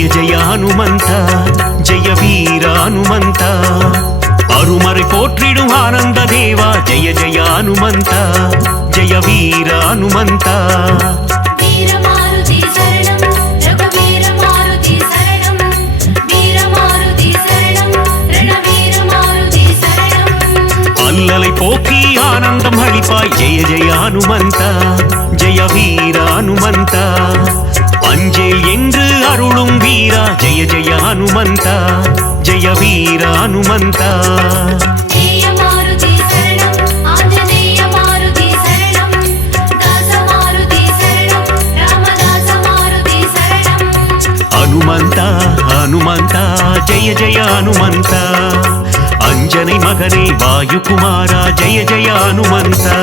ஜெய ஜெய ஹனுமந்த ஜெய வீர ஹனுமந்த அருமறை போற்றிடும் ஆனந்த தேவா ஜெய ஜெய ஹனுமந்த ஜெய வீர ஹனுமந்த அல்லலை போக்கி ஆனந்தம் அளிப்பாய் ஜெய ஜெய ஹனுமந்த ஜெய வீர ஹனுமந்த அஞ்சேல் என்று அருளும் வீரா ஜெய ஜெய ஹனுமந்த ஜெய வீர ஹனுமந்த ஹனுமந்த ஹனுமந்த ஜெய ஜெய ஹனுமந்த अंजनी मगने वायुकुमारा जय जय हनुमंता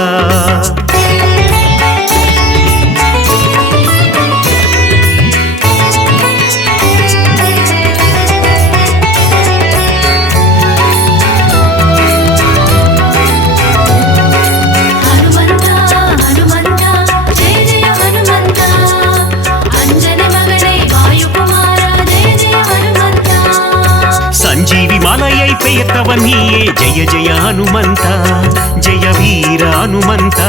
संजीवी मालयै पेयर्तवन नीये जय जय हनुमंता जय वीर हनुमंता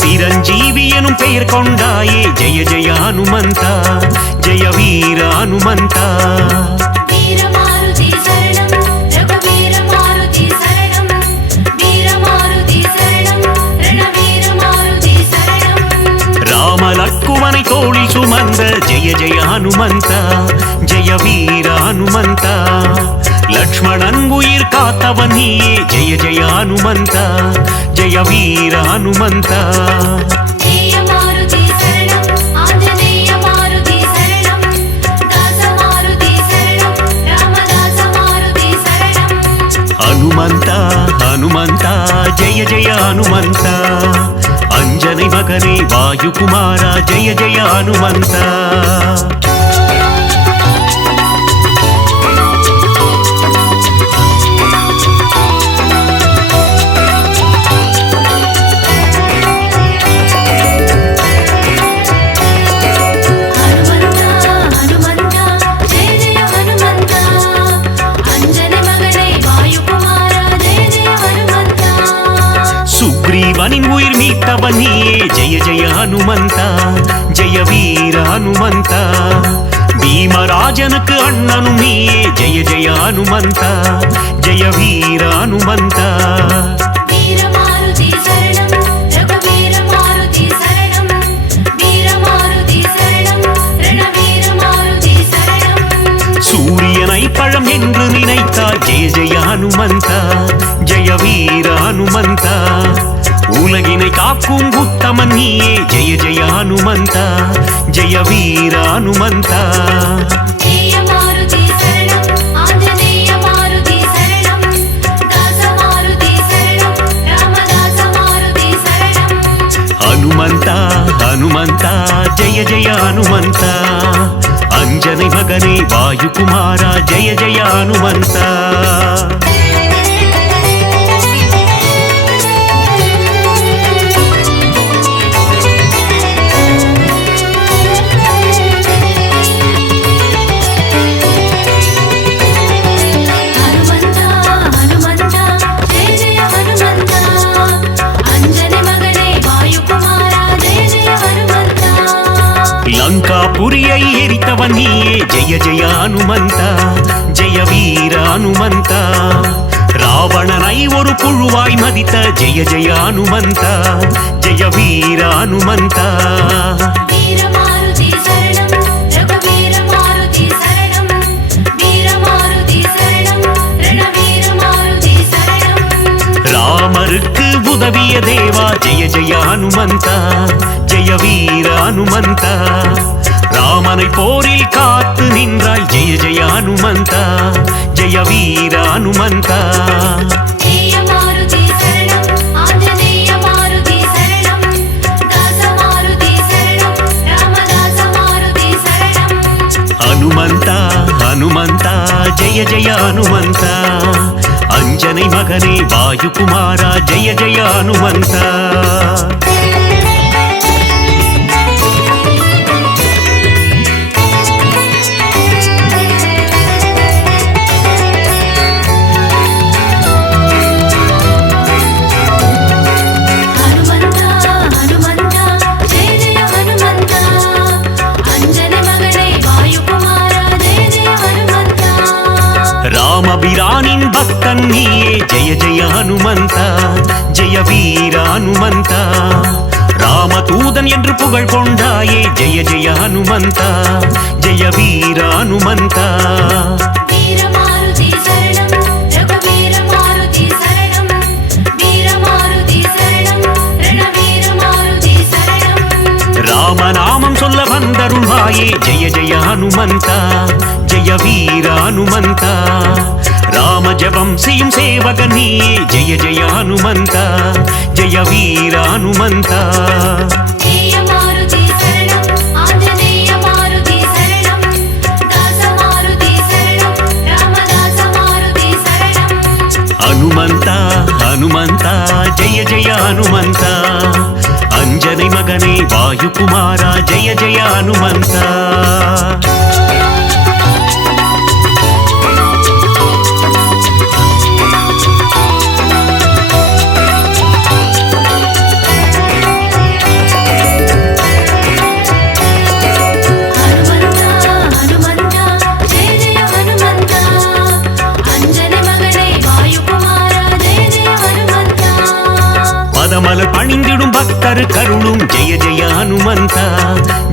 चिरंजीवी एनुम पेयर कोंडाये जय जय हनुमंता जय वीर हनुमंता राम लक्ष्मणै तोळिल सुमंद जय जय हनुमंता जय वीर हनुमंता लक्ष्मणन उयिर कात्तवन नीये जय जय हनुमंता जय वीर हनुमंता हनुमंता हनुमंता जय जय हनुमंता अंजनी मगने वायुकुमारा जय जय हनुमंता सुग्रीवनिन उयिर मीट्टवन नीये जय जय हनुमंता जय वीर हनुमंता भीमराजनुक्कु अण्णनुम नीये जय जय हनुमंता जय वीर हनुमंता सूर्यनै पழம் என்று நினைத்தாய் जय जय हनुमंता जय वीर हनुमंता उलगिனை காக்கும் உத்தமன் நீயே जय जय हनुमंता जय वीर हनुमंता हनुमंता हनुमंता जय जय हनुमंता अंजनी मगने वायुकुमारा जय जय हनुमंता लंकापुरियै एरितवन नीये जय जय हनुमंता जय वीर हनुमंता रावणनै ओरु पुळुवाय मदित जय जय हनुमंता जय वीर हनुमंता ராமருக்கு உதவிய தேவா ஜெய ஜெய ஹனுமந்தா ஜெய வீர ஹனுமந்தா ராமனை போரில் காத்து நின்றாய் ஜெய ஜெய ஹனுமந்தா ஜெய வீர ஹனுமந்தா हनुमंता हनुमंता जय जय हनुमंता अंजनी मगने वायुकुमारा जय जय हनुमंता ராமபிரானின் பக்தன் நீயே ஜெய ஜெய ஹனுமந்தா ஜெய வீர ஹனுமந்தா ராமதூதன் என்று புகழ் கொண்டாயே ஜெய ஜெய ஹனுமந்தா ஜெய வீர ஹனுமந்தா ராமநாமம் சொல்ல வந்தருள்வாயே ஜெய ஜெய ஹனுமந்தா ஜெய வீர ஹனுமந்தா ராம ஜபம் செய்யும் சேவகன் நீயே ஜெய ஜெய ஹனுமந்தா ஜெய வீர ஹனுமந்தா ஹனுமந்தா ஹனுமந்தா ஜெய ஜெய ஹனுமந்தா अंजनी मगने वायुकुमारा जय जय हनुमंता மலர் பணிந்திடும் பக்தர் கருளும் ஜெய ஜெய ஹனுமந்தா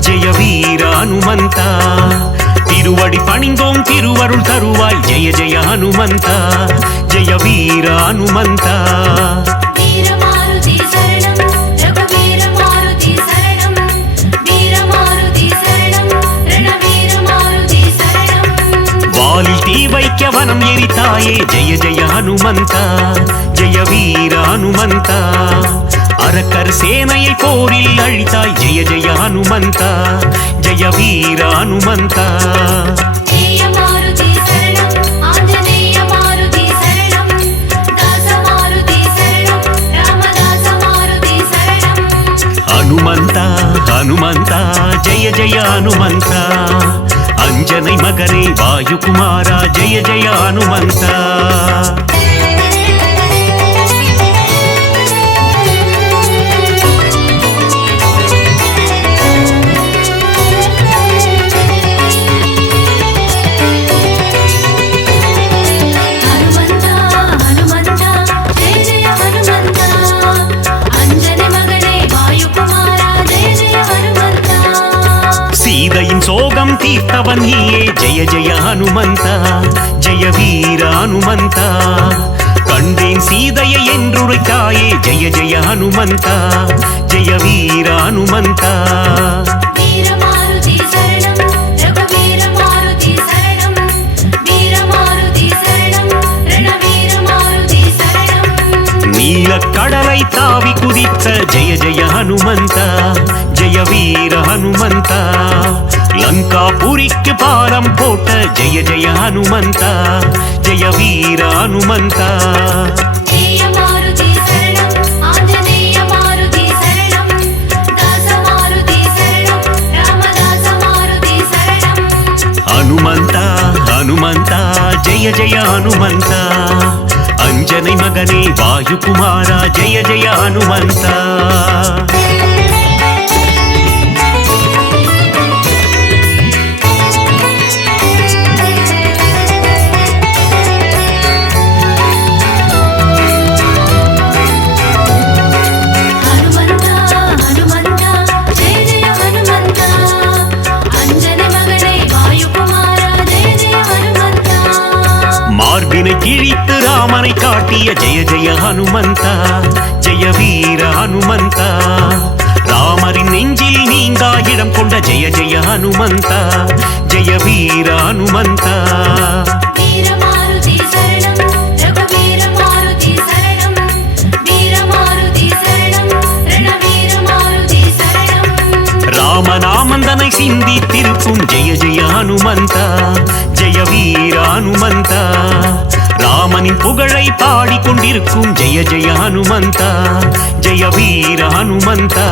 ஜெய வீர ஹனுமந்தா திருவடி பணிந்தோம் திருவருள் தருவாய் ஜெய ஜெய ஹனுமந்தா ஜெய வீர ஹனுமந்தா வாலில் தீ வைக்க வனம் எரித்தாயே ஜெய ஜெய ஹனுமந்தா ஜெய வீர ஹனுமந்தா அரக்கர் சேனையை போரில் அழித்தாய் ஜெய ஜெய ஹனுமந்தா ஜெய வீர ஹனுமந்தா ஹனுமந்தா ஹனுமந்தா ஜெய ஜெய ஹனுமந்தா अंजनी मगने वायुकुमारा जय जय हनुमंता சோகம் தீர்த்தவன் நீயே ஜெய ஜெய ஹனுமந்தா ஜெய வீர ஹனுமந்தா கண்டேன் சீதையை என்றுரைத்தாயே ஜெய ஜெய ஹனுமந்தா ஜெய வீர ஹனுமந்தா நீல கடலை தாவி குதித்த ஜெய ஜெய ஹனுமந்தா ஜெய வீர ஹனுமந்தா லங்காபுரிக்கு பாலம் போட்ட ஜெய ஜெய ஹனுமந்தா ஜெய வீர ஹனுமந்தா ஹனுமந்தா ஹனுமந்தா ஜெய ஜெய ஹனுமந்தா अंजनी मगने वायुकुमारा जय जय हनुमंता கிழித்து ராமனை காட்டிய ஜெய ஜெய ஹனுமந்தா ஜெய வீர ஹனுமந்தா ராமரின் நெஞ்சில் நீங்கா இடம் கொண்ட ஜெய ஜெய ஹனுமந்தா ஜெய வீர ஹனுமந்தா ராமநாமந்தனை சிந்தி திருப்பும் ஜெய ஜெய ஹனுமந்தா ஜெய வீர ஹனுமந்தா ராமனின் புகழை பாடிக்கொண்டிருக்கும் ஜெய ஜெய ஹனுமந்தா ஜெய வீர ஹனுமந்தா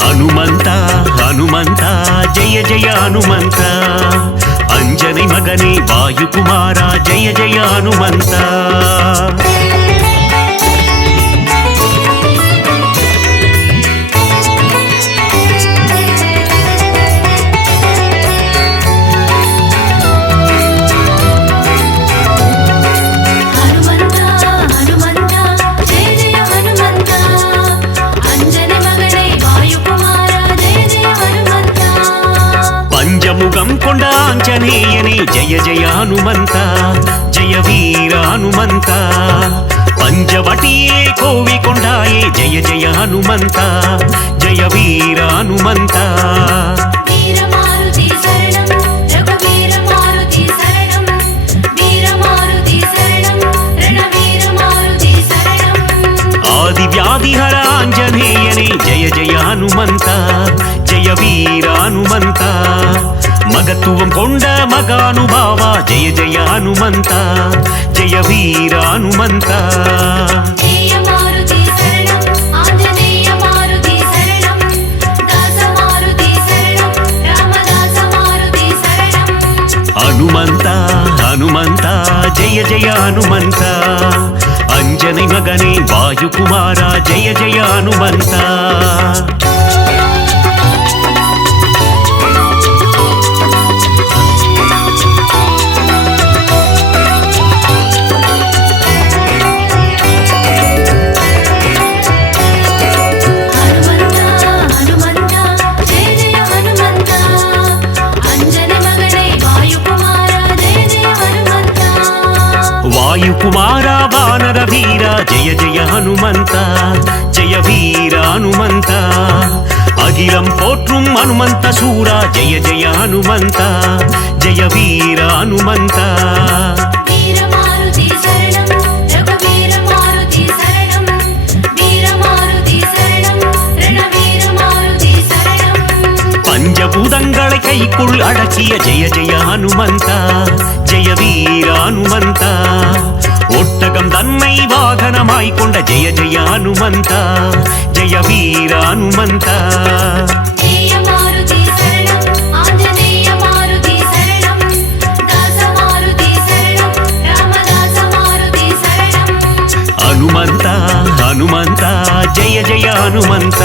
ஹனுமந்தா ஹனுமந்தா ஜெய ஜெய ஹனுமந்தா अंजनी मगने वायुकुमारा जय जय हनुमंता ಆಂಜನೇಯನೇ ಜಯ ಜಯ ಹನುಮಂತ ಜಯ ವೀರ ಹನುಮಂತ ಪಂಚವಟಿಯೇ ಕೋವಿಕೊಂಡಾಯೇ ಜಯ ಜಯ ಹನುಮಂತ ಜಯ ವೀರ ಹನುಮಂತ ಆದಿವ್ಯಾಧಿಹರ ಆಂಜನೇಯನೇ ಜಯ ಜಯ ಹನುಮಂತ ಜಯ ವೀರ ಹನುಮಂತ ಮಗತ್ವಂ ಕೊಂಡ ಮಗಾನುಭಾವ ಜಯ ಜಯ ಹನುಮಂತ ಜಯ ವೀರ ಹನುಮಂತ ಹನುಮಂತ ಹನುಮಂತ ಜಯ ಜಯ ಹನುಮಂತ ಅಂಜனை ಮಗನೇ ವಾಯುಕುಮಾರ ಜಯ ಜಯ ಹನುಮಂತ ವಾಯುಕುಮಾರ ವಾನರ ವೀರ ಜಯ ಜಯ ಹನುಮಂತ ಜಯ ವೀರ ಹನುಮಂತ ಅಖಿಲಂ ಪೋற்றும் ಹನುಮಂತ ಸೂರ ಜಯ ಜಯ ಹನುಮಂತ ಜಯ ವೀರ ಹನುಮಂತ பஞ்சபூதங்களை கைக்குள் அடக்கிய ஜெய ஜெய ஹனுமந்த ஜெய வீர ஹனுமந்த ஒட்டகம் தன்னை வாகனமாய் கொண்ட ஜெய ஜெய ஹனுமந்த ஜெய வீர ஹனுமந்த ಹನುಮಂತ ಹನುಮಂತ ಜಯ ಜಯ ಹನುಮಂತ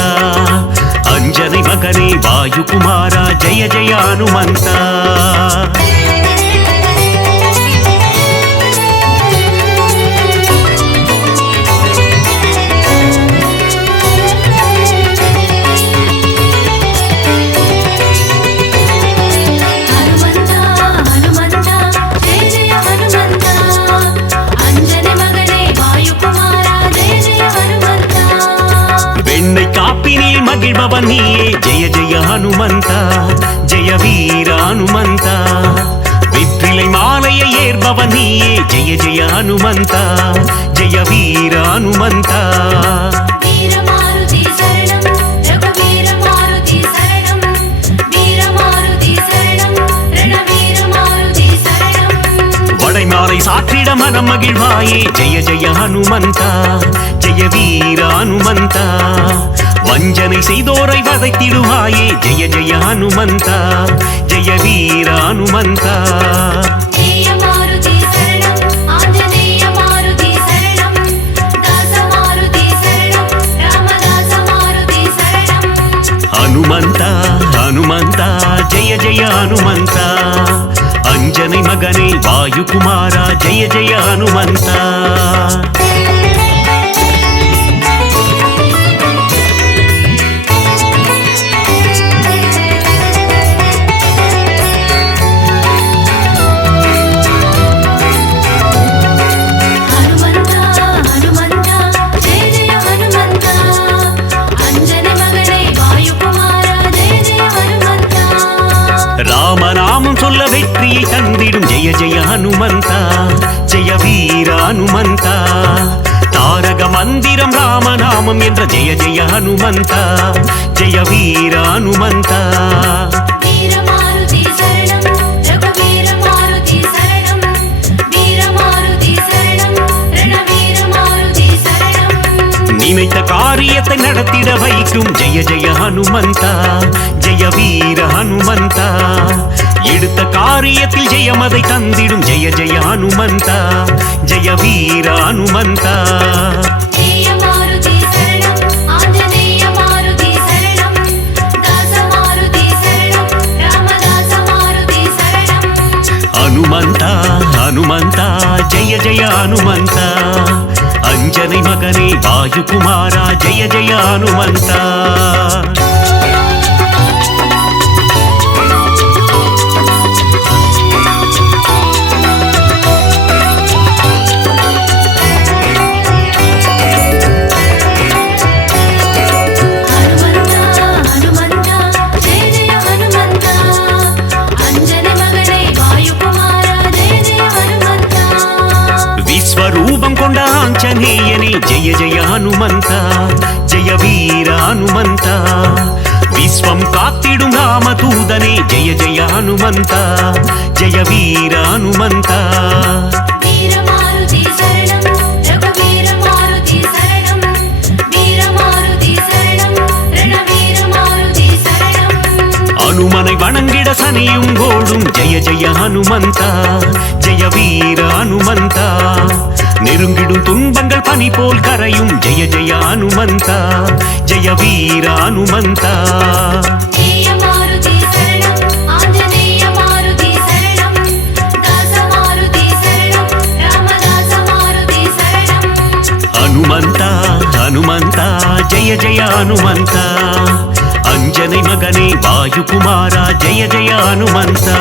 ಅಂಜனை ಮಗನೇ ವಾಯುಕುಮಾರ ಜಯ ಜಯ ಹನುಮಂತ மகிழ்பவன் நீயே ஜெய ஜெய ஹனுமந்த ஜெய வீர ஹனுமந்த வெற்றிலை மாலையை ஏற்பவன் நீயே ஜெய ஜெய ஹனுமந்த ஜெய வீர ஹனுமந்த வடைமாலை சாற்றிட மனம் மகிழ்வாயே ஜெய ஜெய ஹனுமந்த ஜெய வீர ஹனுமந்த வஞ்சனை செய்தோரை வதைத்திடுவாயே ஜெய ஜெய ஹனுமந்த ஜெய வீர ஹனுமந்த ಹನುಮಂತ ಹನುಮಂತ ಜಯ ಜಯ ಹನುಮಂತ ಅಂಜனை ಮಗನೇ ವಾಯುಕುಮಾರ ಜಯ ಜಯ ಹನುಮಂತ ராமநாமம் சொல்ல வெற்றியை தந்திடும் ஜெய ஜெய ஹனுமந்த ஜெய வீர ஹனுமந்த தாரக மந்திரம் ராமநாமம் என்ற ஜெய ஜெய ஹனுமந்த ஜெய வீர ஹனுமந்த நினைத்த காரியத்தை நடத்திட வைக்கும் ஜெய ஜெய ஹனுமந்த ஜெய வீர ஹனுமந்த எடுத்த காரியத்தில் ஜெயமதை தந்திடும் ஜெய ஜெய ஹனுமந்த ஜெய வீர ஹனுமந்த ಹನುಮಂತ ಹನುಮಂತ ಜಯ ಜಯ ಹನುಮಂತ ಅಂಜனை ಮಗನೇ ವಾಯುಕುಮಾರ ಜಯ ಜಯ ಹನುಮಂತ आञ्जनेयने जय जय हनुमन्त जय वीर हनुमन्त विश्वं कात्तिडुम रामदूतने जय जय हनुमन्त जय वीर हनुमन्त हनुमனை வணங்கிட சனியும் கோடும் ஜெய ஜெய ஹனுமந்தா ஜெய வீர ஹனுமந்தா நெருங்கிடும் துன்பங்கள் பனி போல் கரையும் ஜெய ஜெய ஹனுமந்தா ஜெய வீர ஹனுமந்தா ஹனுமந்தா ஹனுமந்தா ஜெய ஜெய ஹனுமந்தா अंजने मगने वायुकुमारा जय जय हनुमन्ता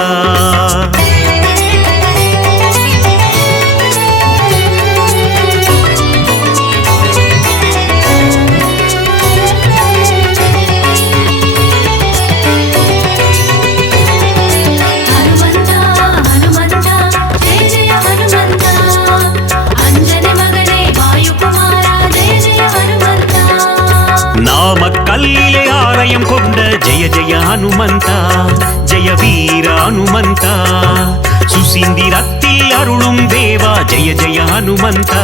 கல்லிலே ஆலயம் கொண்ட ஜெய ஜெய ஹனுமந்தா ஜெய வீர ஹனுமந்தா சுசீந்திரத்தில் அருளும் தேவா ஜெய ஜெய ஹனுமந்தா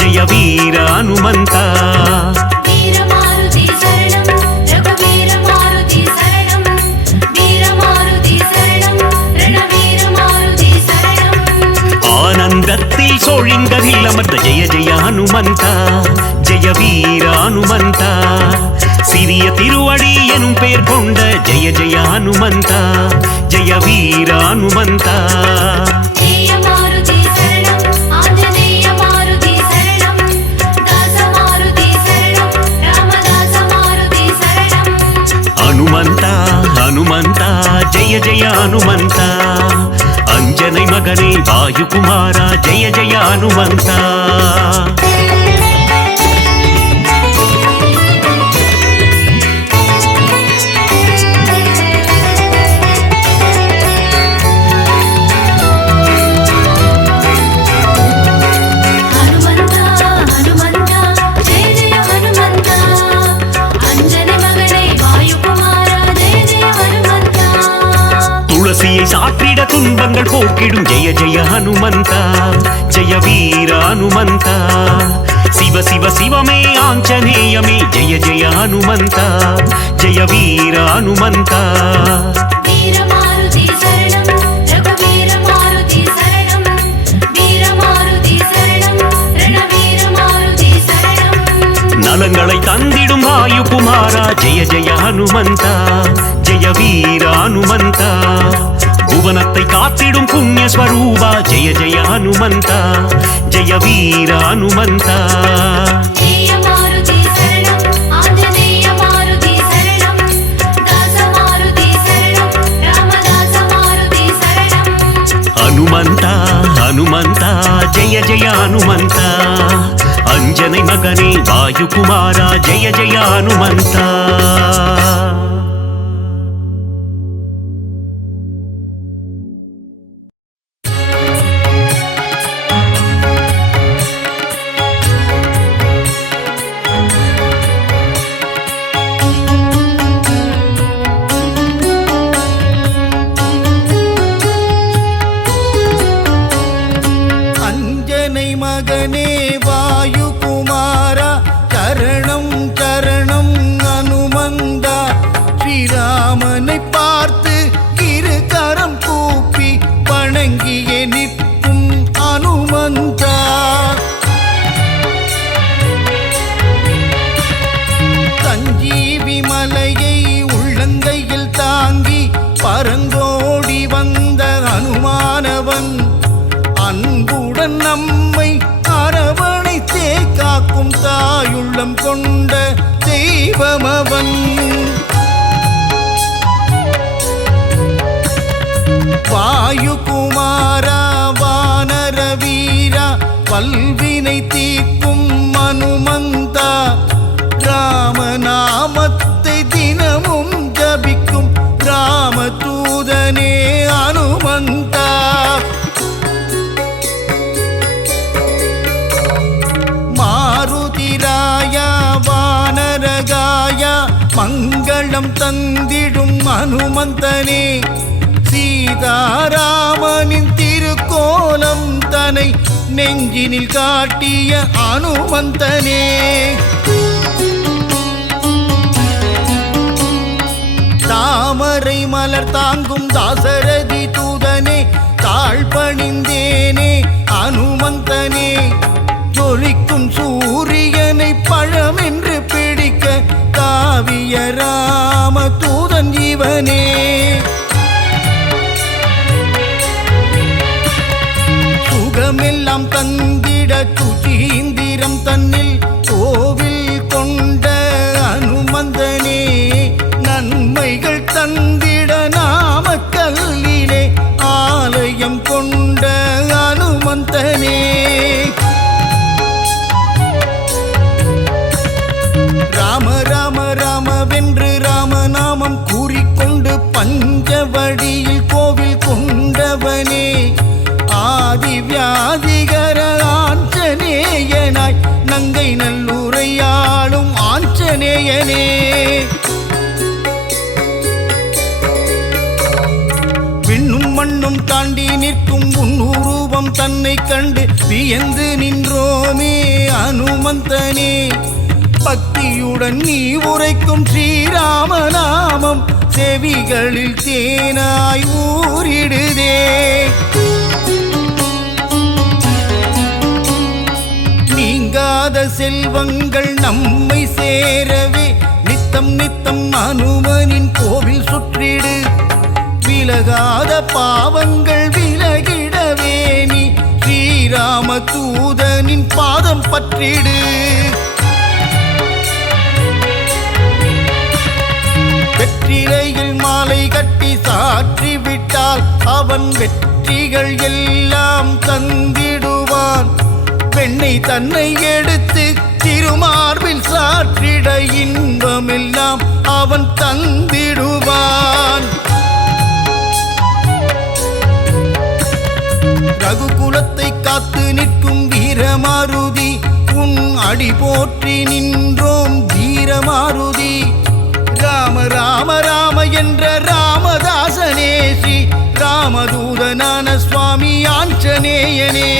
ஜெய வீர ஹனுமந்தா ஆனந்தத்தில் சோழிங்கரில் அமர்ந்த ஜெய ஜெய ஹனுமந்தா ஜெய வீர ஹனுமந்தா சிறிய திருவடி எனும் பெயர் கொண்ட ஜெய ஜெய ஹனுமந்தா ஜெய வீர ஹனுமந்தா ஹனுமந்தா ஹனுமந்தா ஜெய ஜெய ஹனுமந்தா अंजने मगने वायुकुमारा जय जय हनुमन्ता சாற்றிட துன்பங்கள் போக்கிடும் ஜெய ஜெய ஹனுமந்தா ஜெய வீர ஹனுமந்தா சிவ சிவ சிவமே ஆஞ்சநேயமே ஜெய ஜெய ஹனுமந்தா ஜெய வீர ஹனுமந்தா நலங்களை தந்திடும் வாயுகுமாரா ஜெய ஜெய ஹனுமந்தா ஜெய வீர ஹனுமந்தா புவனத்தை காத்திடும் புண்ணிய ஸ்வரூபா ஜெய ஜெய ஹனுமந்தா ஜெய வீர ஹனுமந்தா ஹனுமந்தா ஹனுமந்தா ஜெய ஜெய ஹனுமந்தா अंजने मगने वायुकुमारा जय जय हनुमन्ता நம்மை அரவணைத்தே காக்கும் தாயுள்ளம் கொண்ட தெய்வமவன். வாயுகுமாரா வானர வீரா பல்வினை தீர்க்கும் அனுமந்தா, ராமநாமத்தை தினமும் ஜபிக்கும் ராமதூதனே அனுமந்தா. தந்திடும் அனுமந்தனே, சீதாராமனின் திருக்கோலம் தனை நெஞ்சினில் காட்டிய அனுமந்தனே, தாமரை மலர் தாங்கும் தாசரதி தூதனே, தாழ்பணிந்தேனே அனுமந்தனே, ஜொலிக்கும் சூரியனை பழமென்று பிடிக்க தாவிய ராம தூதன் ஜீவனே, சுகமெல்லாம் தந்திட சுச்சீந்திரம் தன்னில் கோவில் கொண்ட அனுமந்தனே, நன்மைகள் தந்திட நாமக்கல்லிலே ஆலயம் கொண்ட அனுமந்தனே, ராம ராம ராமவென்று ராமநாமம் கூறிக்கொண்டு பஞ்சவடியில் கோவில் கொண்டவனே, ஆதி வியாதிகர ஆஞ்சநேயனாய் நங்கை நல்லூரையாளும் ஆஞ்சநேயனே, விண்ணும் மண்ணும் தாண்டி நிற்கும் உன்னுருவம் தன்னை கண்டு வியந்து நின்றோமே அனுமந்தனே, பக்தியுடன் நீ உரைக்கும் ஸ்ரீராமநாமம் செவிகளில் தேனாய் ஊறிடுதே, நீங்காத செல்வங்கள் நம்மை சேரவே நித்தம் நித்தம் அனுமனின் கோவில் சுற்றிடு, விலகாத பாவங்கள் விலகிடவே நீ ஸ்ரீராம தூதனின் பாதம் பற்றிடு, வெற்றிலையில் மாலை கட்டி சாற்றி விட்டால் அவன் வெற்றிகள் எல்லாம் தந்திடுவான், பெண்ணை தன்னை எடுத்து திருமார்பில் சாற்றிட இன்பமெல்லாம் அவன் தந்திடுவான், ரகுகுலத்தை காத்து நிற்கும் வீரமாருதி, உன் அடி போற்றி நின்றோம் வீரமாருதி, ராம ராம ராம என்ற ராமதாசனே, ஸ்ரீ ராமதூதனான சுவாமி ஆஞ்சநேயனே,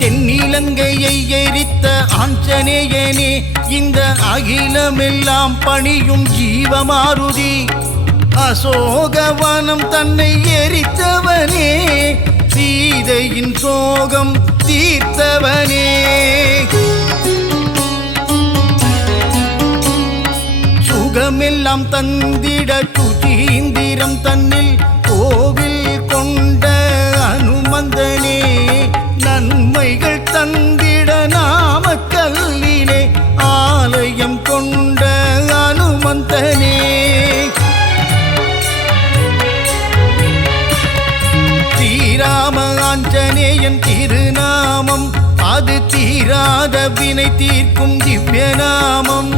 தென்னிலங்கையை எரித்த ஆஞ்சநேயனே, இந்த அகிலமெல்லாம் பணியும் ஜீவமாருதி, அசோகவனம் தன்னை எரித்தவனே, சீதையின் சோகம் தீர்த்தவனே, சுகமெல்லாம் தந்திட சுச்சீந்திரம் தன்னில் கோவில் கொண்ட அனுமந்தனே, நன்மைகள் தந்திட நாமக்கல்லிலே ஆலயம் கொண்ட அனுமந்தனே, ஸ்ரீராம ஆஞ்சநேயன் திருநாமம் அது தீராத வினை தீர்க்கும் திவ்ய நாமம்,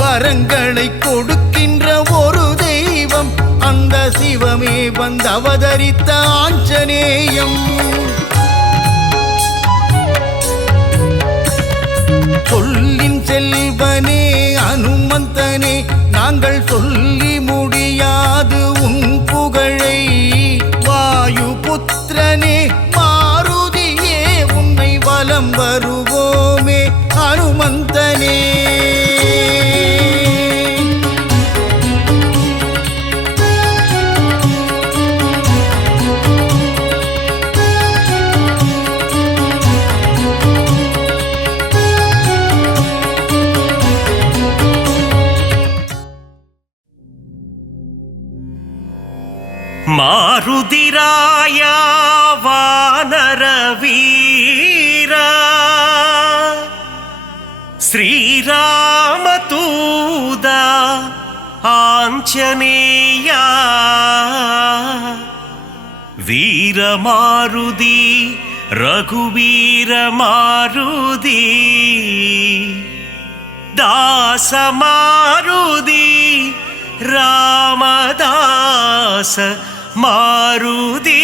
வரங்களை கொடுக்கின்ற ஒரு தெய்வம் அந்த சிவமே வந்து அவதரித்த ஆஞ்சநேயம், சொல்லின் செல்வனே அனுமந்தனே, நாங்கள் சொல்லி முடியாது உன் புகழை, வாயு புத்திரனே மாருதியே உன்னை வலம் வருவோமே அனுமந்தனே, மாருதிராயா வானர வீரா, ஸ்ரீராம தூதா ஆஞ்சநேயா, வீரமாருதி ரகுவீர மாருதி, தாசமாருதி ராமதாச மாருதி,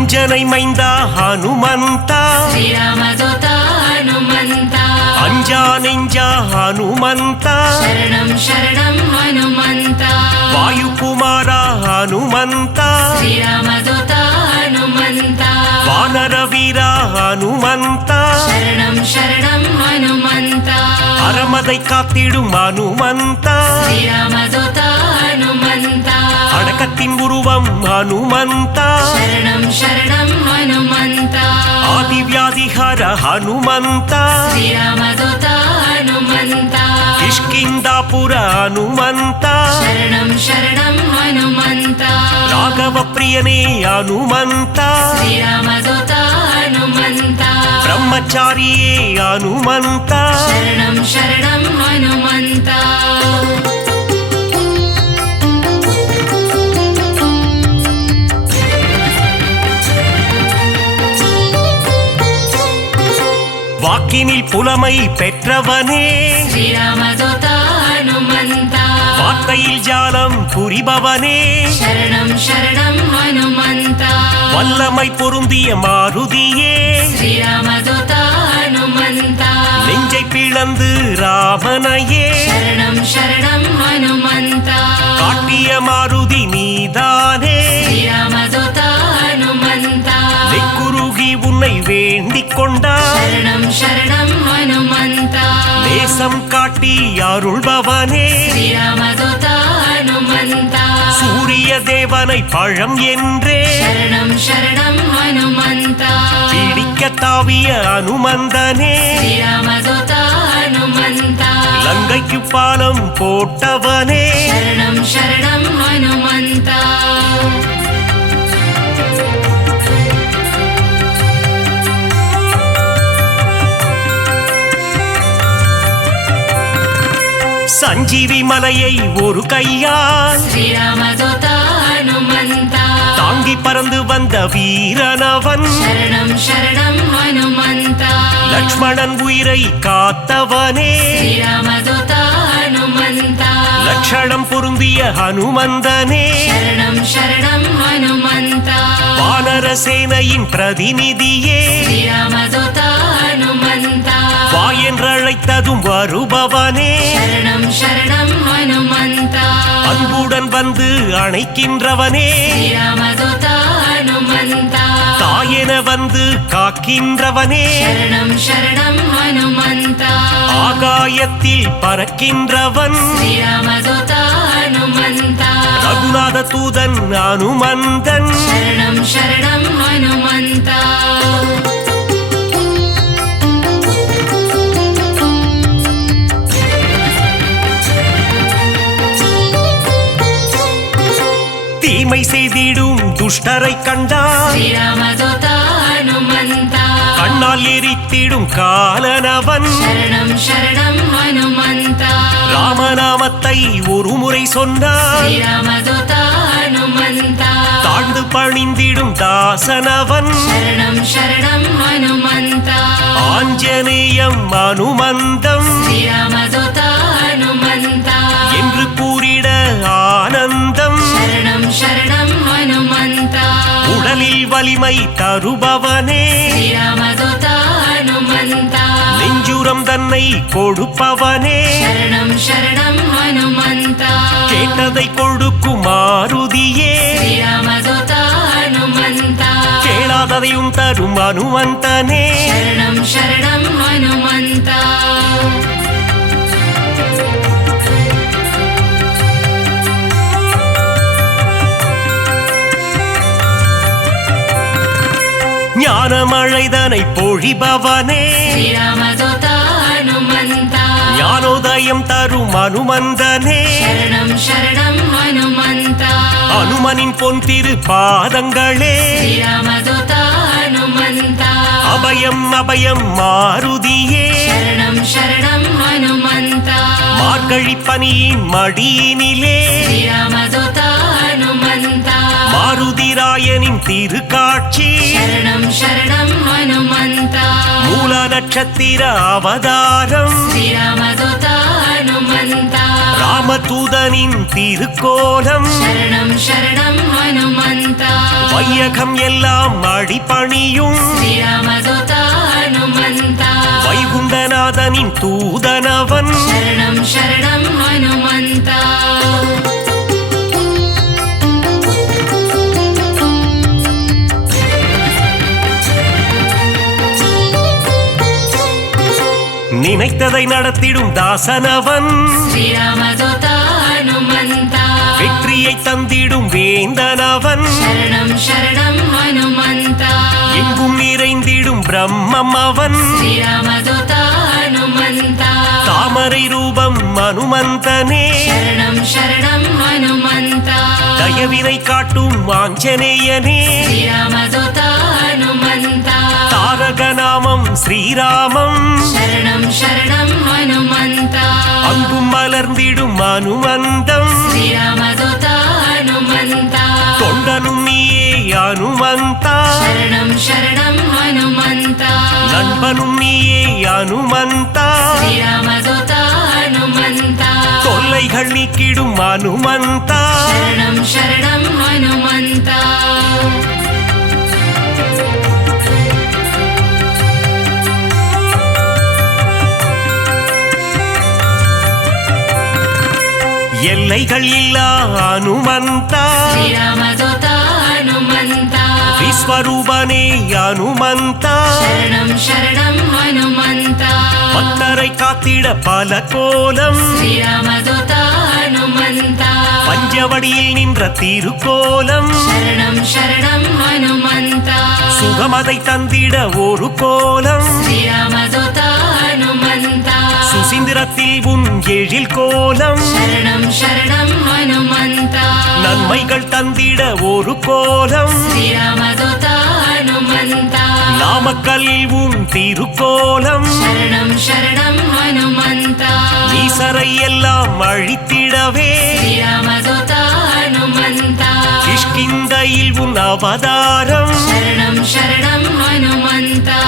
ಅಂಜನೈ ಮೈಂದ ಹನುಮಂತ ಶ್ರೀರಾಮದೂತ ಹನುಮಂತ ಅಂಜಾ ನೆಂಜ ಹನುಮಂತ ಶರಣಂ ಶರಣಂ ಹನುಮಂತ ವಾಯುಕುಮಾರ ಹನುಮಂತ ಶ್ರೀರಾಮದೂತ ಹನುಮಂತ ವಾನರ ವೀರ ಹನುಮಂತ ಶರಣಂ ಶರಣಂ ಹನುಮಂತ ಅರಮதை காத்திடும் ಹನುಮಂತ ಶ್ರೀರಾಮದೂತ ಹನುಮಂತ அடக்கத்தின் உருவம் ಹನುಮಂತ ಶರಣಂ ಶರಣಂ ಹನುಮಂತ ಆದಿವ್ಯಾಧಿಹರ ಹನುಮಂತ ಶ್ರೀರಾಮದೂತ ಹನುಮಂತ ಕಿಷ್ಕಿಂದಾಪುರ ಹನುಮಂತ ಶರಣಂ ಶರಣಂ ಹನುಮಂತ ರಾಘವ ಪ್ರಿಯನೇ ಹನುಮಂತ ಶ್ರೀರಾಮದೂತ ಹನುಮಂತ ಬ್ರಹ್ಮಚಾರಿಯೇ ಹನುಮಂತ ಶರಣಂ ಶರಣಂ ಹನುಮಂತ வாக்கினில் புலமை பெற்றவனே ಶ್ರೀರಾಮದೂತ ಹನುಮಂತ வார்த்தையில் ஜாலம் புரிபவனே ಶರಣಂ ಶರಣಂ ಹನುಮಂತ வல்லமை பொருந்திய மாருதியே ಶ್ರೀರಾಮದೂತ ಹನುಮಂತ நெஞ்சை பிளந்து ராமனையே ಶರಣಂ ಶರಣಂ ಹನುಮಂತ காட்டிய மாருதி நீதானே ಶ್ರೀರಾಮದೂತ ಹನುಮಂತ நெக்குருகி உன்னை வேண்டிக் கொண்டார் ಶರಣಂ ಶರಣಂ ಹನುಮಂತ நேசம் காட்டி அருள்பவனே ಶ್ರೀರಾಮದೂತ ಹನುಮಂತ சூரிய தேவனை பழம் என்றே ಶರಣಂ ಶರಣಂ ಹನುಮಂತ பிடிக்க தாவிய அனுமந்தனே ಶ್ರೀರಾಮದೂತ ಹನುಮಂತ லங்கைக்கு பாலம் போட்டவனே ಶರಣಂ ಶರಣಂ ಹನುಮಂತ சஞ்சீவி மலையை ஒரு கையால் ಶ್ರೀರಾಮದೂತ ಹನುಮಂತ தாங்கி பறந்து வந்த வீரனவன் ಶರಣಂ ಶರಣಂ ಹನುಮಂತ லக்ஷ்மணன் உயிரை காத்தவனே ಶ್ರೀರಾಮದೂತ ಹನುಮಂತ லட்சணம் பொருந்திய ஹனுமந்தனே ಶರಣಂ ಶರಣಂ ಹನುಮಂತ வானர சேனையின் பிரதிநிதியே ಶ್ರೀರಾಮದೂತ ಹನುಮಂತ வா என்றழைத்ததும் வருபவனே ಶರಣಂ ಶರಣಂ ಹನುಮಂತ அன்புடன் வந்து அணைக்கின்றவனே ಶ್ರೀರಾಮದೂತ ಹನುಮಂತ தாயென வந்து காக்கின்றவனே ಶರಣಂ ಶರಣಂ ಹನುಮಂತ ஆகாயத்தில் பறக்கின்றவன் ಶ್ರೀರಾಮದೂತ ಹನುಮಂತ ரகுநாத தூதன் அனுமந்தன் ಶರಣಂ ಶರಣಂ ಹನುಮಂತ தீமை செய்திடும் துஷ்டரை கண்டால் ಶ್ರೀರಾಮದೂತ ಹನುಮಂತ கண்ணால் எரித்திடும் காலனவன் ಶರಣಂ ಶರಣಂ ಹನುಮಂತ ராமநாமத்தை ஒரு முறை சொன்னால் ಶ್ರೀರಾಮದೂತ ಹನುಮಂತ தாழ்ந்து பணிந்திடும் தாசனவன் ಶರಣಂ ಶರಣಂ ಹನುಮಂತ ஆஞ்சநேயம் அனுமந்தம் ಶ್ರೀರಾಮದೂತ ಹನುಮಂತ என்று கூறிட ஆனந்தம் ಶರಣಂ ಶರಣಂ ಹನುಮಂತ உடலில் வலிமை தருபவனே ಶ್ರೀರಾಮದೂತ ಹನುಮಂತ நெஞ்சுரம் தன்னை கொடுப்பவனே ಶರಣಂ ಶರಣಂ ಹನುಮಂತ கேட்டதை கொடுக்கும் மாருதியே ಶ್ರೀರಾಮದೂತ ಹನುಮಂತ கேளாததையும் தரும் அனுமந்தனே ಶರಣಂ ಶರಣಂ ಹನುಮಂತ ஞானமழைதனை பொழிபவனே ಶ್ರೀರಾಮದೂತ ಹನುಮಂತ ஞானோதயம் தரும் அனுமந்தனே ಶರಣಂ ಶರಣಂ ಹನುಮಂತ அனுமனின் பொன் திரு பாதங்களே ಶ್ರೀರಾಮದೂತ ಹನುಮಂತ அபயம் அபயம் மாருதியே ಶರಣಂ ಶರಣಂ ಹನುಮಂತ மார்கழி பனியின் மடியினிலே ಶ್ರೀರಾಮದೂತ ಹನುಮಂತ மாருதிராயனின் திருக்காட்சி ಶರಣಂ ಶರಣಂ ಹನುಮಂತ மூல நட்சத்திர அவதாரம் ಶ್ರೀರಾಮದೂತ ಹನುಮಂತ ராம ராமதூதனின் திருக்கோலம் शरणं शरणं हनुमन्ता வையகம் எல்லாம் அடிபணியும் श्रीरामदूता हनुमन्ता வைகுண்டநாதனின் தூதனவன் शरणं शरणं हनुमन्ता நினைத்ததை நடத்திடும் தாசனவன் श्रीरामदूता हनुमन्ता வெற்றியை தந்திடும் வேந்தனவன் शरणं शरणं हनुमन्ता எங்கும் நிறைந்திடும் பிரம்மம் அவன் श्रीरामदूता हनुमन्ता தாமரை ரூபம் அனுமந்தனே शरणं शरणं हनुमन्ता தயவினை காட்டும் ஆஞ்சநேயனே श्रीरामदूता हनुमन्ता தாரக நாமம் ஸ்ரீராமம் शरणं शरणं हनुमन्ता அங்கும் மலர்ந்திடும் அனுமந்தம் श्रीरामदूता हनुमन्ता தொண்டனும் நீயே அனுமந்தா शरणं शरणं हनुमन्ता நண்பனும் நீயே அனுமந்தா श्रीरामदूता हनुमन्ता தொல்லைகள் நீக்கிடும் அனுமந்தா शरणं शरणं हनुमन्ता எல்லைகள் இல்லா அனுமந்தா श्रीरामदूता हनुमन्ता விஸ்வரூபனே அனுமந்தா शरणं शरणं हनुमन्ता பக்தரை காத்திட பல கோலம் श्रीरामदूता हनुमन्ता பஞ்சவடியில் நின்ற திருக்கோலம் शरणं शरणं हनुमन्ता சுகமதை தந்திட ஒரு கோலம் श्रीरामदूता हनुमन्ता சுசீந்திரத்தில் உன் எழில் கோலம் शरणं शरणं हनुमन्ता நன்மைகள் தந்திட ஒரு கோலம் श्रीरामदूता हनुमन्ता நாமக்கல்லில் உன் திருக்கோலம் शरणं शरणं हनुमन्ता ஈசரை எல்லாம் அழித்திடவே श्रीरामदूता हनुमन्ता கிஷ்கிந்தையில் உன் அவதாரம் शरणं शरणं हनुमन्ता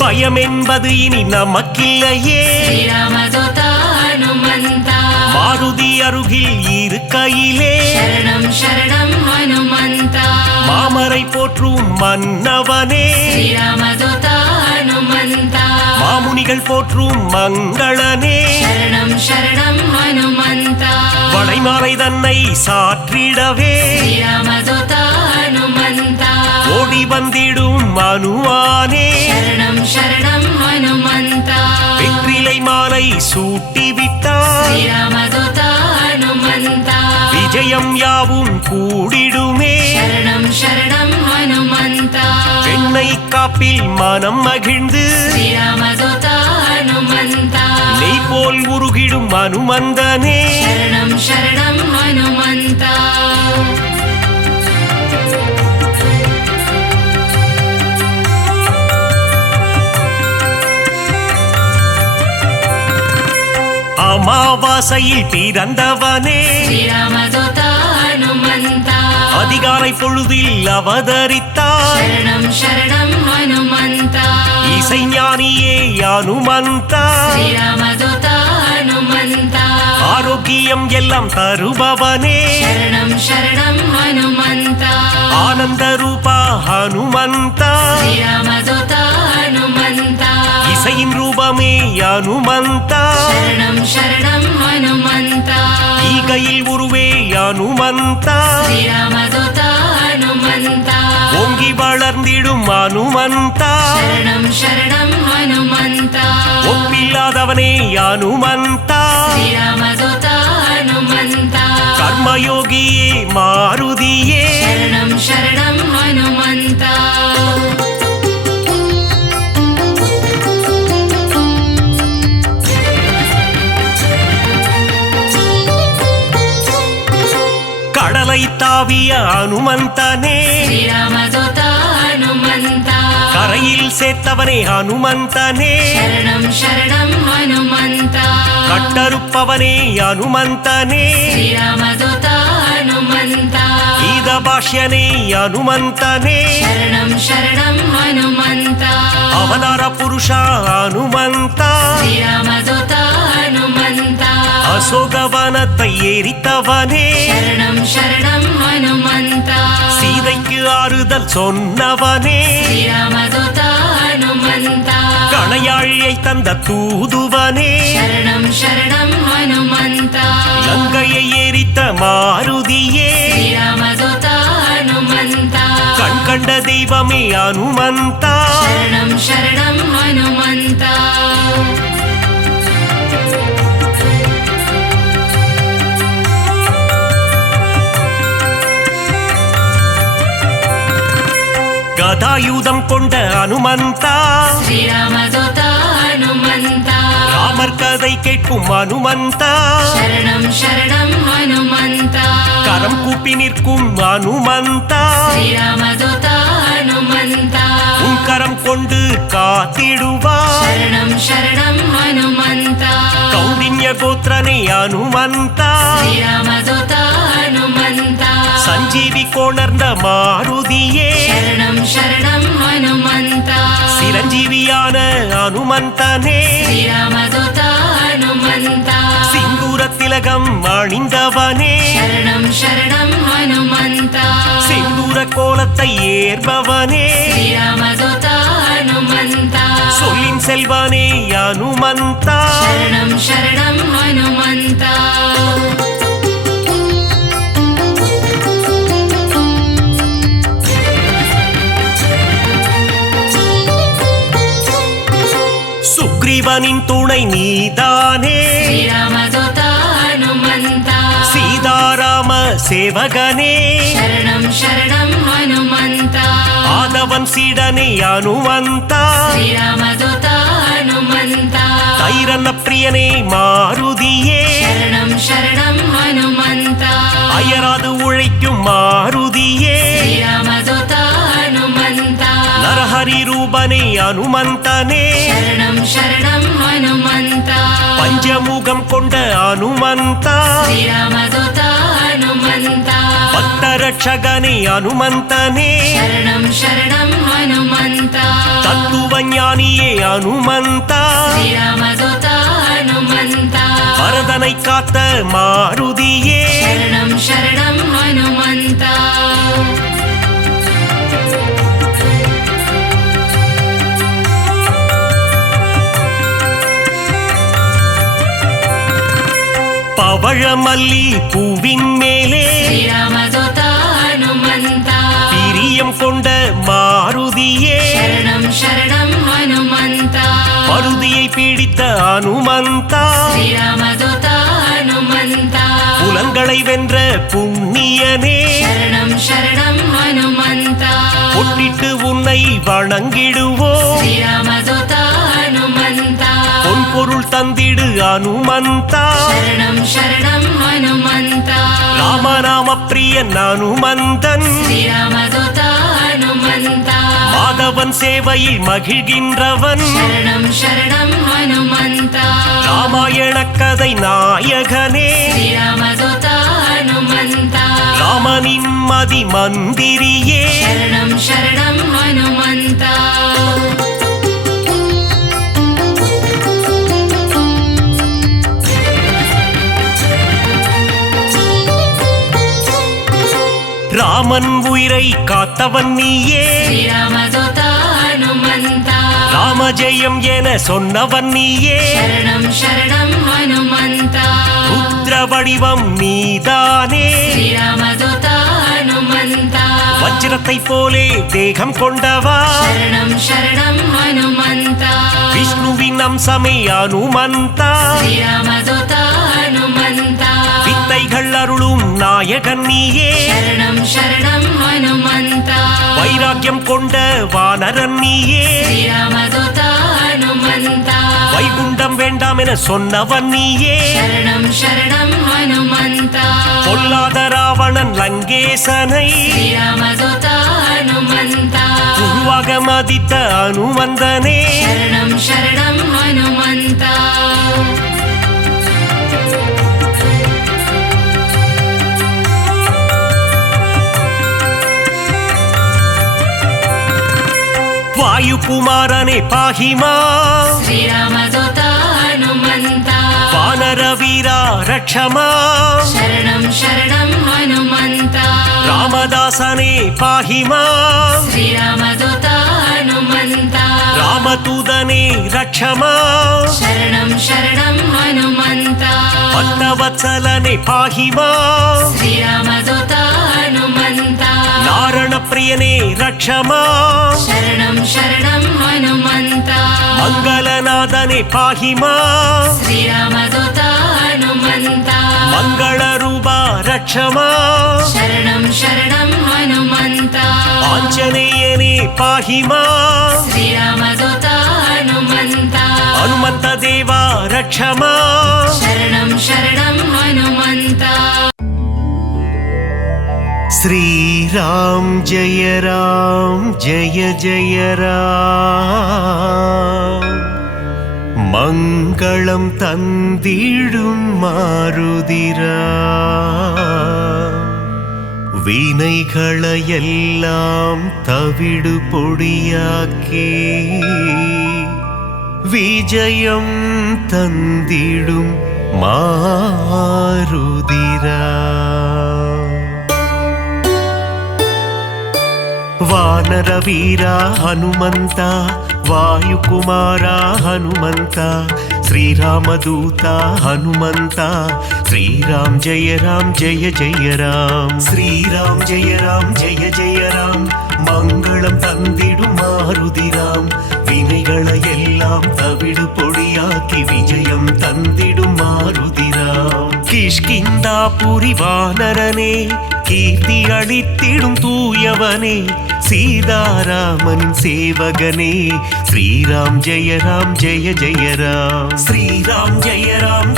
பயம் என்பது இனி நமக்கில்லையே श्रीरामदूता हनुमन्ता மாருதி அருகில் இருக்கையிலே शरणं शरणं हनुमन्ता மாமரை போற்றும் மன்னவனே श्रीरामदूता हनुमन्ता மாமுனிகள் போற்றும் மங்களனே शरणं शरणं हनुमन्ता வளைமாலை தன்னை சாற்றிடவே श्रीरामदूता हनुमन्ता ஓடி வந்திடும் அனுவானே शरणं शरणं हनुमन्ता வெற்றிலை மாலை சூட்டிவிட்டார் श्रीरामदूता हनुमन्ता விஜயம் யாவும் கூடிடுமே शरणं शरणं हनुमन्ता பெண்ணை காப்பில் மனம் மகிழ்ந்து श्रीरामदूता हनुमन्ता நெய் போல் உருகிடும் அனுமந்தனே शरणं शरणं हनुमन्ता அமாவாசையில் பிறந்தவனே श्रीरामदूता हनुमन्ता அதிகாலை பொழுதில் அவதரித்தார் शरणं शरणं हनुमन्ता இசைஞானியே அனுமந்தா श्रीरामदूता हनुमन्ता ஆரோக்கியம் எல்லாம் தருபவனே शरणं शरणं हनुमन्ता ஆனந்த ரூபா ஹனுமந்தா श्रीरामदूता हनुमन्ता இசையின் ரூபமே அனுமந்தா शरणं शरणं हनुमन्ता ஈகையில் உருவே அனுமந்தா श्रीरामदूता हनुमन्ता ஓங்கி வளர்ந்திடும் அனுமந்தா शरणं शरणं हनुमन्ता ஒப்பில்லாதவனே அனுமந்தா श्रीरामदूता हनुमन्ता கர்மயோகியே மாருதியே शरणं शरणं हनुमन्ता கடலை தாவிய அனுமந்தனே श्रीरामदूता हनुमन्ता கரையில் சேர்த்தவனே அனுமந்தனே शरणं शरणं हनुमन्ता கட்டறுப்பவனே அனுமந்தனே श्रीरामदूता हनुमन्ता ಆಯುಧ ಭಾಷ್ಯನೇ ಹನುಮಂತನೇ ಶರಣಂ ಶರಣಂ ಹನುಮಂತ ಅವತಾರ ಪುರುಷ ಹನುಮಂತ ಶ್ರೀರಾಮದೂತ ಹನುಮಂತ அசோகவனத்தை எரித்தவனே ಶರಣಂ ಶರಣಂ ಹನುಮಂತ சீதைக்கு ஆறுதல் சொன்னவனே ಶ್ರೀರಾಮದೂತ ಹನುಮಂತ கணையாழியை தந்த தூதுவனே ಶರಣಂ ಶರಣಂ ಹನುಮಂತ லங்கையை எரித்த மாருதியே ಶ್ರೀರಾಮದೂತ ಹನುಮಂತ கண் கண்ட தெய்வமே ஹனுமந்தா ಶರಣಂ ಶರಣಂ ಹನುಮಂತ கதாயுதம் கொண்ட ஹனுமந்தா ಶ್ರೀರಾಮದೂತ ಹನುಮಂತ ராமர் கதை கேட்கும் ஹனுமந்தா ಶರಣಂ ಶರಣಂ ಹನುಮಂತ கரம் கூப்பி நிற்கும் ஹனுமந்தா ಶ್ರೀರಾಮದೂತ ಹನುಮಂತ உன் கரம் கொண்டு காத்திடுவார் ಶರಣಂ ಶರಣಂ ಹನುಮಂತ கௌண்டின்ய கோத்திரனே ஹனுமந்தா ಶ್ರೀರಾಮದೂತ ಹನುಮಂತ சஞ்சீவி கோணர்ந்த மாருதியே ಶರಣಂ ಶರಣಂ ಹನುಮಂತ சிரஞ்சீவியான ஹனுமந்தனே ಶ್ರೀರಾಮದೂತ ಹನುಮಂತ சிந்தூர திலகம் அணிந்தவனே ಶರಣಂ ಶರಣಂ ಹನುಮಂತ செந்தூர கோலத்தை ஏற்பவனே ಶ್ರೀರಾಮದೂತ ಹನುಮಂತ சொல்லின் செல்வனே ஹனுமந்தா ಶರಣಂ ಶರಣಂ ಹನುಮಂತ சுக்ரீவனின் துணை நீதானே ಶ್ರೀರಾಮದೂತ ಹನುಮಂತ சீதாராம சேவகனே ಶರಣಂ ಶರಣಂ ಹನುಮಂತ ஆதவன் சீடனே ஹனுமந்தா ಶ್ರೀರಾಮದೂತ ಹನುಮಂತ தைரன பிரியனே மாருதியே ಶರಣಂ ಶರಣಂ ಹನುಮಂತ அயராது உழைக்கும் மாருதியே ಶ್ರೀರಾಮದೂತ ಹನುಮಂತ நரஹரி ரூபனே ஹனுமந்தனே ಶರಣಂ ಶರಣಂ ಹನುಮಂತ பஞ்சமுகம் கொண்ட ஹனுமந்தா ಶ್ರೀರಾಮದೂತ ಹನುಮಂತ பக்தரட்சகனே ஹனுமந்தனே ಶರಣಂ ಶರಣಂ ಹನುಮಂತ தத்துவஞானியே ஹனுமந்தா ಶ್ರೀರಾಮದೂತ ಹನುಮಂತ பரதனை காத்த மாருதியே ಶರಣಂ ಶರಣಂ ಹನುಮಂತ பவழமல்லி பூவின் மேலே ಶ್ರೀರಾಮದೂತ ಹನುಮಂತ பிரியம் கொண்ட மாருதியே ಶರಣಂ ಶರಣಂ ಹನುಮಂತ மருதியை பீடித்த ஹனுமந்தா ಶ್ರೀರಾಮದೂತ ಹನುಮಂತ புலங்களை வென்ற புண்ணியனே ಶರಣಂ ಶರಣಂ ಹನುಮಂತ பொட்டிட்டு உன்னை வணங்கிடுவோம் ಶ್ರೀರಾಮದೂತ ಹನುಮಂತ பொன் பொருள் தந்திடு ஹனுமந்தா ಶರಣಂ ಶರಣಂ ಹನುಮಂತ ராமநாம பிரியன் ஹனுமந்தன் ಶ್ರೀರಾಮದೂತ ಹನುಮಂತ மாதவன் சேவையில் மகிழ்கின்றவன் ಶರಣಂ ಶರಣಂ ಹನುಮಂತ ராமாயண கதை நாயகனே ಶ್ರೀರಾಮದೂತ ಹನುಮಂತ ராமனின் மதி மந்திரியே ಶರಣಂ ಶರಣಂ ಹನುಮಂತ ராமன் உயிரை காத்தவன் நீயே ಶ್ರೀರಾಮದೂತ ಹನುಮಂತ ராமஜெயம் என சொன்னவன் நீயே ಶರಣಂ ಶರಣಂ ಹನುಮಂತ ருத்ர வடிவம் நீதானே ಶ್ರೀರಾಮದೂತ ಹನುಮಂತ வஜ்ரத்தை போலே தேகம் கொண்டவா ಶರಣಂ ಶರಣಂ ಹನುಮಂತ விஷ்ணுவின் அம்சமே ஹனுமந்தா ಶ್ರೀರಾಮದೂತ ಹನುಮಂತ வித்தைகள் அருளும் நாயகன் நீயே ಶರಣಂ ಶರಣಂ ಹನುಮಂತ வைராக்கியம் கொண்ட வானரன் நீயே ಶ್ರೀರಾಮದೂತ ಹನುಮಂತ வைகுண்டம் வேண்டாம் என சொன்னவன் நீயே ಶರಣಂ ಶರಣಂ ಹನುಮಂತ பொல்லாத ராவணன் லங்கேசனை ಶ್ರೀರಾಮದೂತ ಹನುಮಂತ குருவாக மதித்த ஹனுமந்தனே ಶರಣಂ ಶರಣಂ ಹನುಮಂತ वायुकुमारने पाहि माम् श्रीरामदूत हनुमन्त वानरवीरा रक्ष माम् शरणं शरणं हनुमन्त रामदासने पाहि माम् श्रीरामदूत हनुमन्त रामदूतने रक्ष माम् शरणं शरणं हनुमन्त भक्तवत्सलने पाहि माम् श्रीरामदूत हनुमन्त नारणप्रियने रक्ष माम् शरणं शरणं हनुमन्त मङ्गलनादने पाहि माम् श्रीरामदूत हनुमन्त मङ्गलरूपा रक्ष माम् शरणं शरणं हनुमन्त आञ्जनेयने पाहि माम् श्रीरामदूत हनुमन्त हनुमन्तदेवा रक्ष माम् शरणं शरणं हनुमन्त श्रीराम जय जय राम मङ्गलं तन्दिडुं मारुदिरा வினைகளையெல்லாம் தவிடு பொடியாக்கி விஜயம் தந்திடும் மாருதிரா वानर वीरा हनुमंत वायुकुमारा हनुमंत श्रीरामदूता हनुमंत श्रीराम जय जय राम श्रीराम जय जय राम मंगलम तंदिडुम मारुदिराम विनैगளையெல்லாம் தவிடு பொடியாக்கி விஜயம் தந்திடும் மாருதிராம் கிஷ்கிந்தாபுரி வானரனே கீர்த்தி அளித்திடும் தூயவனே சீதாராமன் சேவகனே ஸ்ரீராம் ஜெய ஜெய ராம் ஸ்ரீராம்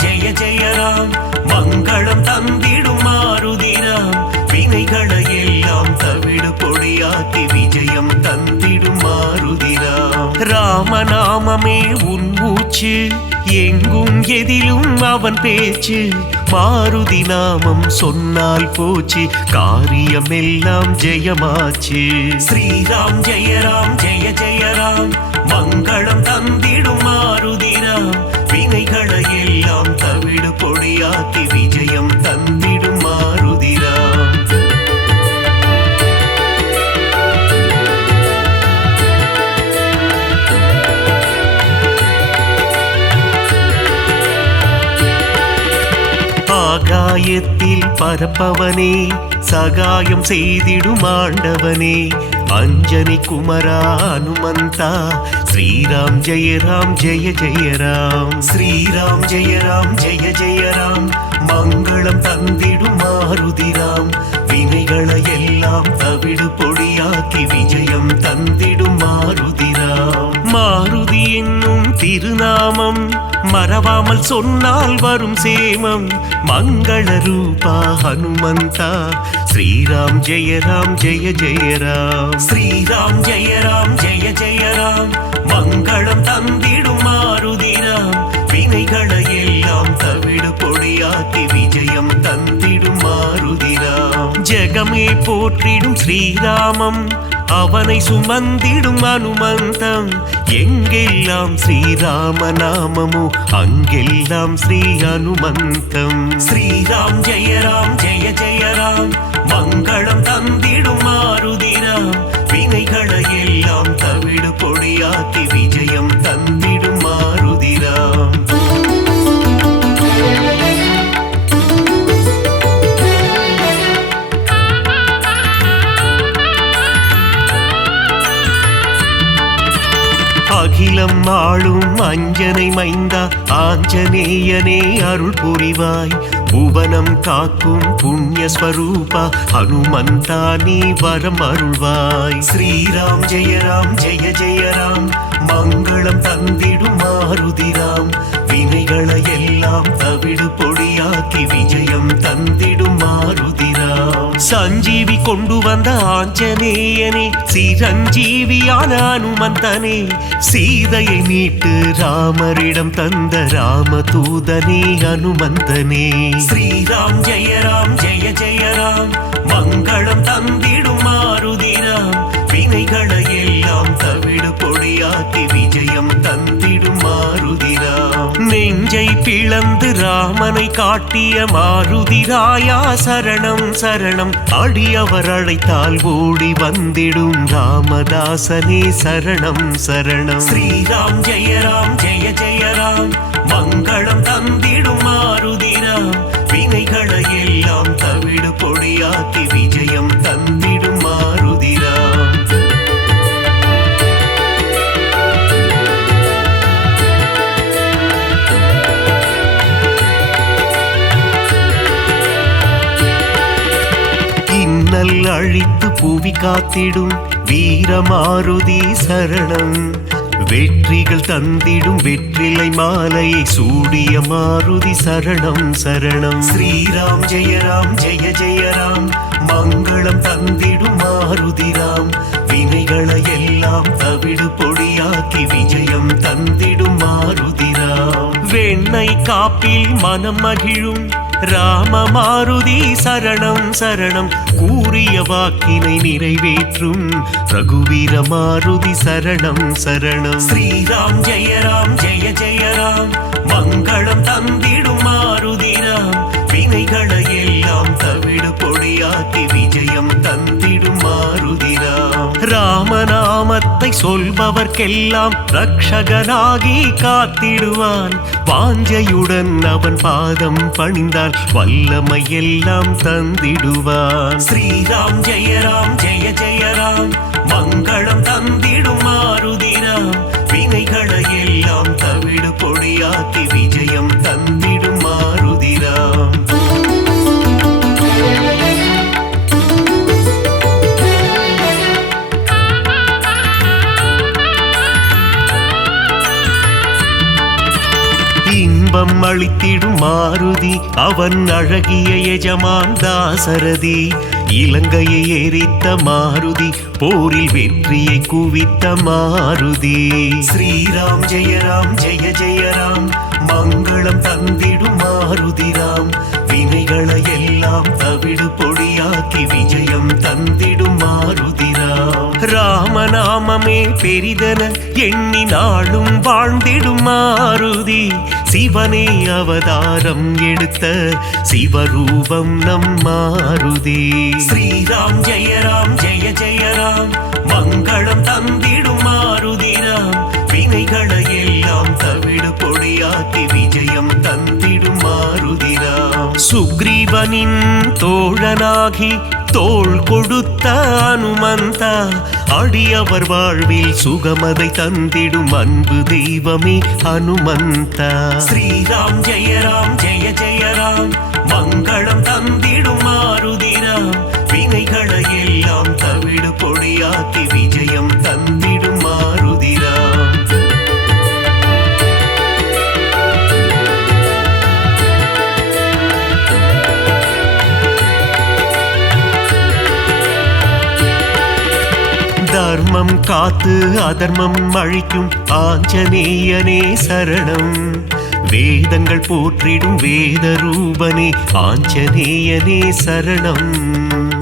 ஜெய ஜெய ராம் மங்களம் தந்திடும் மாருதிராம் வினைகளையெல்லாம் தவிடு பொடியாக்கி விஜயம் தந்திடும் மாருதிராம் ராமநாமமே உன் மூச்சு எங்கும் எதிலும் அவன் பேச்சு மாருதி நாமம் சொன்னால் போச்சு காரியமெல்லாம் ஜெயமாச்சு ஸ்ரீராம் ஜெய ஜெய ராம் மங்களம் தந்திடும் மாருதிராம் வினைகளையெல்லாம் தவிடு பொடியாக்கி விஜயம் தந்திடும் மாருதிராம் ஆகாயத்தில் பரப்பவனே சகாயம் செய்திடும் ஆண்டவனே அஞ்சனி குமரா ஹனுமந்தா ஸ்ரீராம் ஜெய ஜெய ராம் ஸ்ரீராம் ஜெய ஜெய ராம் மங்களம் தந்திடும் மாருதிராம் வினைகளையெல்லாம் தவிடு பொடியாக்கி விஜயம் தந்திடும் மாருதிராம் மாருதி என்னும் திருநாமம் மறவாமல் சொன்னால் வரும் சேமம் மங்கள ரூபா ஹனுமந்தா ஸ்ரீராம் ஜெய ஜெய ராம் ஸ்ரீராம் ஜெய ஜெய ராம் மங்களம் தந்திடும் மாருதிராம் வினைகளையெல்லாம் தவிடு பொடியாக்கி விஜயம் தந்திடும் மாருதிராம் ஜெகமே போற்றிடும் ஸ்ரீராமம் அவனை சுமந்திடும் அனுமந்தம் எங்கெல்லாம் ஸ்ரீராம நாமமோ அங்கெல்லாம் ஸ்ரீ அனுமந்தம் ஸ்ரீராம் ஜெய ஜெய ராம் மங்களம் தந்திடும் மாருதிராம் வினைகளையெல்லாம் தவிடு பொடியாக்கி விஜயம் தந்திடும் மாருதிராம் அகிலம் ஆளும் அஞ்சனை மைந்தா ஆஞ்சநேயனே அருள் புரிவாய் புவனம் காக்கும் புண்ணிய ஸ்வரூபா ஹனுமந்தா நீ வரம் அருள்வாய் ஸ்ரீராம் ஜெய ஜெய ராம் மங்களம் தந்திடும் மாருதிராம் வினைகளையெல்லாம் தவிடு பொடியாக்கி விஜயம் தந்திடும் மாருதிராம் சஞ்சீவி கொண்டு வந்த ஆஞ்சநேயனே சிரஞ்சீவியான அனுமந்தனே சீதையை மீட்டு ராமரிடம் தந்த ராமதூதனே அனுமந்தனே ஸ்ரீராம் ஜெய ஜெய ராம் மங்களம் தந்திடும் மாருதிராம் வினைகளையெல்லாம் தவிடு பொடியாக்கி விஜயம் தந்திடும் மாருதிராம். நெஞ்சை பிளந்து ராமனை காட்டிய மாருதிராயா சரணம் சரணம். அடியவர் அழைத்தால் ஓடி வந்திடும் ராமதாசனே சரணம் சரணம். ஸ்ரீராம் ஜெய ராம் ஜெய ஜெய ராம். மங்களம் தந்திடும் மாருதிராம். வினைகளை எல்லாம் தவிடு பொடியாக்கி விஜயம் தந்திடும் மாருதிராம். இன்னல் அழித்து புவி காத்திடும் வீரமாருதி சரணம். வெற்றிகள் தந்திடும் வெற்றிலை மாலையை சூடிய மாருதி சரணம் சரணம். ஸ்ரீராம் ஜெய ராம் ஜெய ஜெய ராம். மங்களம் தந்திடும் மாருதிராம். வினைகளை எல்லாம் தவிடு பொடியாக்கி விஜயம் தந்திடும் மாருதிராம். வெண்ணை காப்பில் மனம் மகிழும் ராம மாருதி சரணம் சரணம். கூறிய வாக்கினை நிறைவேற்றும் ரகுவீர மாருதி சரணம் சரணம். ஸ்ரீராம் ஜெய ராம் ஜெய ஜெய ராம். மங்களம் தந்திடும் மாருதிராம். வினைகளை எல்லாம் தவிடு பொடியாக்கி விஜயம் தந்திடும் மாருதிராம். ராமநாமத்தை சொல்பவர்க்கெல்லாம் ரக்ஷகனாகி காத்திடுவான். வாஞ்சையுடன் அவன் பாதம் பணிந்தால் வல்லமை எல்லாம் தந்திடுவான். ஸ்ரீராம் ஜெய ராம் ஜெய ஜெய ராம். மங்களம் தந்திடும் மாருதிராம். வினைகளை எல்லாம் தவிடு பொடியாக்கி விஜயம் தந்திடும் மாருதிராம். இன்பம் அளித்திடும் மாருதி அவன் அழகிய எஜமான் தாசரதி. இலங்கையை எரித்த மாருதி போரில் வெற்றியை குவித்த மாருதி. ஸ்ரீராம் ஜெய ராம் ஜெய ஜெய ராம். மங்களம் தந்திடும் மாருதிராம். வினைகளை எல்லாம் தவிடு பொடியாக்கி விஜயம் தந்திடும் மாருதிராம். ராமநாமமே பெரிதென எண்ணி நாளும் வாழ்ந்திடும் மாருதி. சிவனே அவதாரம் எடுத்த சிவரூபம் நம் மாருதி. ஸ்ரீராம் ஜெய ராம் ஜெய ஜெய ராம். மங்களம் தந்திடும் மாருதிராம். வினைகளை எல்லாம் தவிடு பொடியாக்கி விஜயம் தந்திடும் மாருதிராம். சுக்ரீவனின் தோழனாகி தோள் கொடுத்த அனுமந்தா. அடியவர் வாழ்வில் சுகமதை தந்திடும் அன்பு தெய்வமே அனுமந்தா. ஸ்ரீராம் ஜெய ராம் ஜெய ஜெய ராம். மங்களம் தந்திடும் மாருதிராம். வினைகளை எல்லாம் தவிடு பொடியாக்கி விஜயம் தந்திடும் மாருதிராம். தர்மம் காத்து அதர்மம் அழிக்கும் ஆஞ்சநேயனே சரணம். வேதங்கள் போற்றிடும் வேத ரூபனே ஆஞ்சநேயனே சரணம்.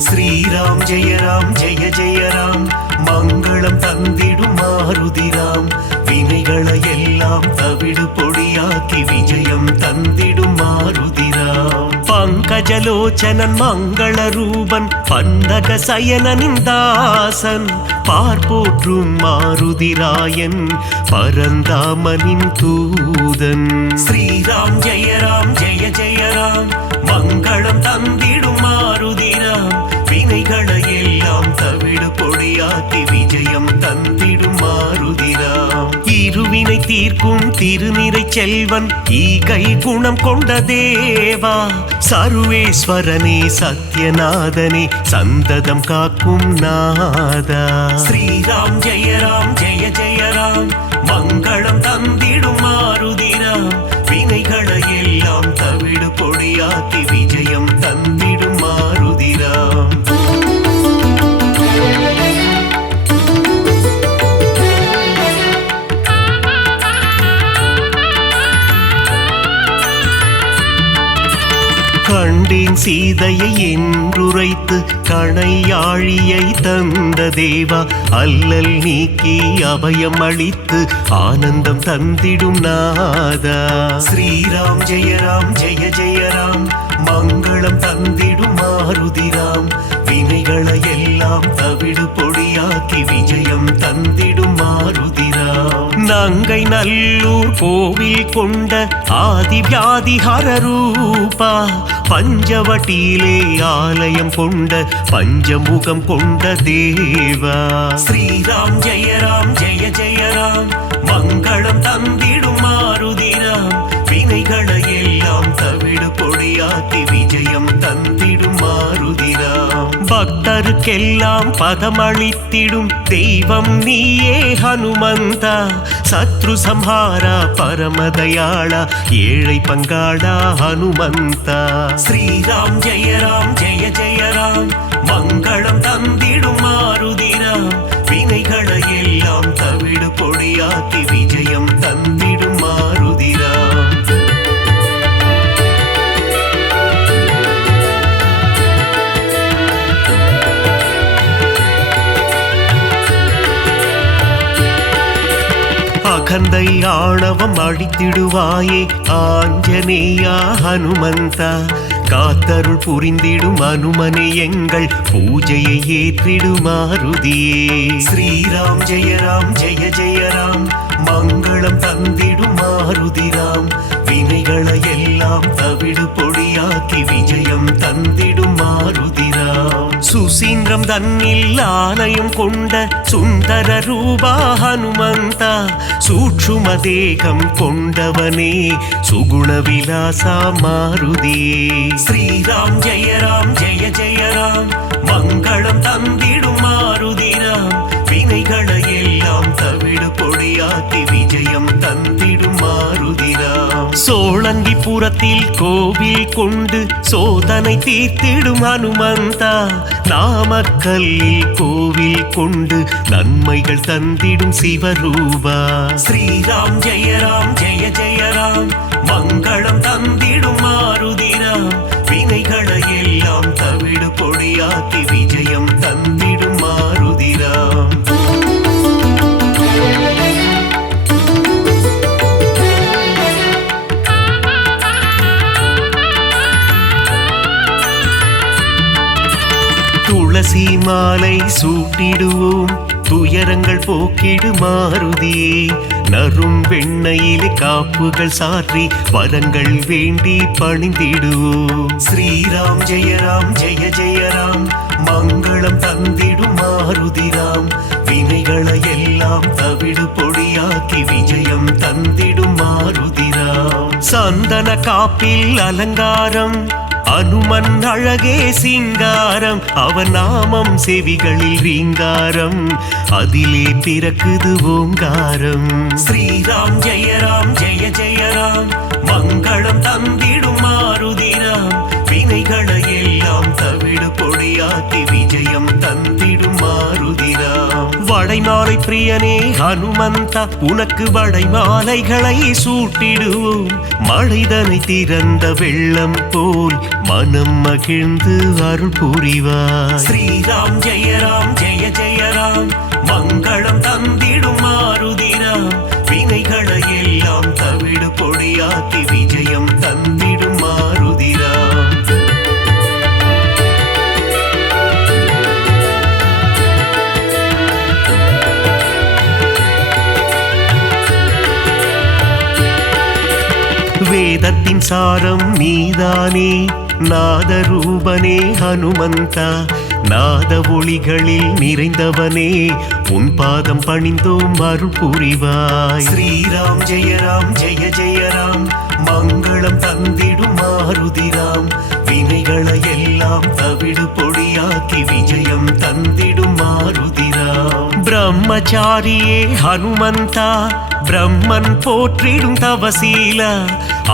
ஸ்ரீராம் ஜெய ராம் ஜெய ஜெய ராம். மங்களம் தந்திடும் மாருதிராம். வினைகளை எல்லாம் தவிடு பொடியாக்கி விஜயம் தந்திடும் மாருதிராம். பங்கஜலோச்சனன் மங்கள ரூபன் பந்தக சயனனின் தாசன். பார்ப்போற்றும் மாருதிராயன் பரந்தாமனின் தூதன். ஸ்ரீராம் ஜெய ராம் ஜெய ஜெய ராம். மங்களம் தந்திடும் மாருதிராம். வினைகளை எல்லாம் தவிடு பொடியாக்கி விஜயம் தந்திடும் மாருதிராம். இருவினை தீர்க்கும் திருநிறை செல்வன் ஈகை குணம் கொண்ட தேவா. சர்வேஸ்வரனே சத்யநாதனே சந்ததம் காக்கும் நாதா. ஸ்ரீராம் ஜெய ராம் ஜெய ஜெய ராம். மங்களம் தந்திடும் மாருதிராம். வினைகளை எல்லாம் தவிடு பொடியாக்கி விஜயம் தந்திடும் மாருதிராம். கண்டேன் சீதையை என்றுரைத்து கணையாழியை தந்த தேவா, அல்லல் நீக்கி அபயம் அளித்து ஆனந்தம் தந்திடும் நாதா. ஸ்ரீராம் ஜெய ராம் ஜெய ஜெய ராம், மங்களம் தந்திடும் மாருதிராம், வினைகளை எல்லாம் தவிடு பொடியாக்கி விஜயம் தந்திடும் மாருதிராம். நங்கை நல்லூர் கோவில் கொண்ட ஆதி வியாதிஹர ரூபா, பஞ்சவட்டியிலே ஆலயம் கொண்ட பஞ்சமுகம் கொண்ட தேவா. ஸ்ரீராம் ஜெய ராம் ஜெய ஜெய ராம், மங்களம் தந்திடும் மாருதிராம், வினைகளை எல்லாம் தவிடு பொடியாக்கி விஜயம் தந்திடும் மாருதிராம். பக்தருக்கெல்லாம் பதமளித்திடும் தெய்வம் நீயே ஹனுமந்தா, சத்ரு சம்ஹாரா பரமதயாளா, ஏழை பங்காளா ஹனுமந்தா. ஸ்ரீராம் ஜெய ராம் ஜெய ஜெய ராம், மங்களம் தந்திடும் மாருதிராம், வினைகளை எல்லாம் தவிடு பொடியாக்கி விஜயம் தந்திடும் மாருதிராம். அகந்தை ஆணவம் அழித்திடுவாயே ஆஞ்சநேயா ஹனுமந்தா, காத்தருள் புரிந்திடும் அனுமனே எங்கள் பூஜையை ஏற்றிடும் மாருதியே. ஸ்ரீராம் ஜெய ராம் ஜெய ஜெய ராம், மங்களம் தந்திடும் மாருதிராம், வினைகளை எல்லாம் தவிடு பொடியாக்கி விஜயம் தந்திடும் மாருதிராம். சுசீந்திரம் தன்னில் ஆலயம் கொண்ட சுந்தர ரூபா ஹனுமந்தா, சூட்சும தேகம் கொண்டவனே சுகுண விலாசா மாருதியே. ஸ்ரீராம் ஜெய ராம் ஜெய ஜெய ராம், மங்களம் தந்திடும் மாருதிராம், வினைகளை எல்லாம் தவிடு பொடியாக்கி விஜயம் தந்திடும் மாருதிராம். சோழங்கிபுரத்தில் கோவில் கொண்டு சோதனை தீர்த்திடும் ஹனுமந்தா, நாமக்கல்லில் கோவில் கொண்டு நன்மைகள் தந்திடும் சிவரூபா. ஸ்ரீராம் ஜெய ராம் ஜெய ஜெய ராம், மங்களம் தந்திடும் மாருதிராம், வினைகளை எல்லாம் தவிடு பொடியாக்கி விஜயம் தந்திடும் மாருதிராம். துளசி மாலை சூட்டிடுவோம், துயரங்கள் போக்கிடு மாருதியே, நறும் வெண்ணையிலே காப்புகள் சாற்றி வரங்கள் வேண்டி பணிந்திடுவோம். ஸ்ரீராம் ஜெய ராம் ஜெய ஜெய ராம், மங்களம் தந்திடும் மாருதிராம், வினைகளை எல்லாம் தவிடு பொடியாக்கி விஜயம் தந்திடும் மாருதிராம். சந்தன காப்பில் அலங்காரம், அனுமன் அழகே சிங்காரம், அவன் நாமம் செவிகளில் ரீங்காரம், அதிலே பிறக்குது ஓங்காரம். ஸ்ரீராம் ஜெய ராம் ஜெய ஜெய ராம், மங்களம் தந்திடும் மாருதிராம், வினைகளை எல்லாம் தவிடு பொடியாக்கி விஜயம் தந்திடும் மாருதிராம். வடைமாலை பிரியனே ஹனுமந்தா, உனக்கு வடைமாலைகளை சூட்டிடுவோம், மழைதனை திறந்த வெள்ளம் போல் மனம் மகிழ்ந்து அருள் புரிவார். ஸ்ரீராம் ஜெய ராம் ஜெய ஜெய ராம், மங்களம் தந்திடும் மாருதிராம், வினைகளை எல்லாம் தவிடு பொடியாக்கி விஜயம் தந்திடும் மாருதிராம். வேதத்தின் சாரம் நீதானே நாதரூபனே ஹனுமந்தா, நாத ஒளிகளில் நிறைந்தவனே உன் பாதம் பணிந்தோம் அருள் புரிவாய். ஸ்ரீராம் ஜெய ராம் ஜெய ஜெய ராம், மங்களம் தந்திடும் மாருதிராம், வினைகளை எல்லாம் தவிடு பொடியாக்கி விஜயம் தந்திடும் மாருதிராம். பிரம்மச்சாரியே ஹனுமந்தா, பிரம்மன் போற்றிடும் தவசீலா,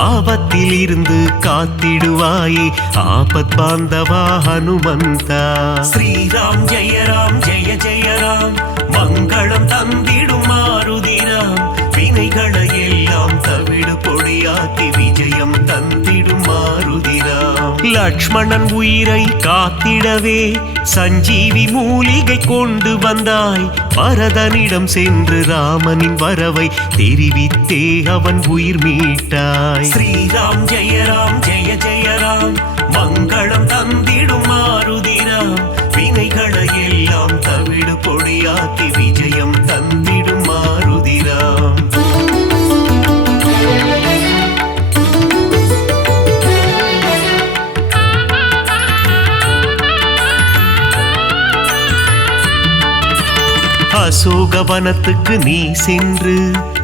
ஆபத்தில் இருந்து காத்திடுவாயே ஆபத் பாந்தவா ஹனுமந்தா. ஸ்ரீராம் ஜெய ராம் ஜெய ஜெய ராம், மங்களம் தந்திடும் மாருதிராம், வினைகளை எல்லாம் தவிடு பொடியாக்கி விஜயம் தந்திடும் மாருதிராம். லக்ஷ்மணன் உயிரை காத்திடவே சஞ்சீவி மூலிகை கொண்டு வந்தாய். பரதனிடம் சென்று ராமனின் வரவை தெரிவித்தே அவன் உயிர் மீட்டாய். ஸ்ரீராம் ஜெயராம் ஜெய ஜெயராம் மங்களம் தந்திடும் மாருதிராம். வினைகளை எல்லாம் தவிடு பொடியாக்கி விஜயம் தந்திடும் மாருதிராம். அசோகவனத்துக்கு நீ சென்று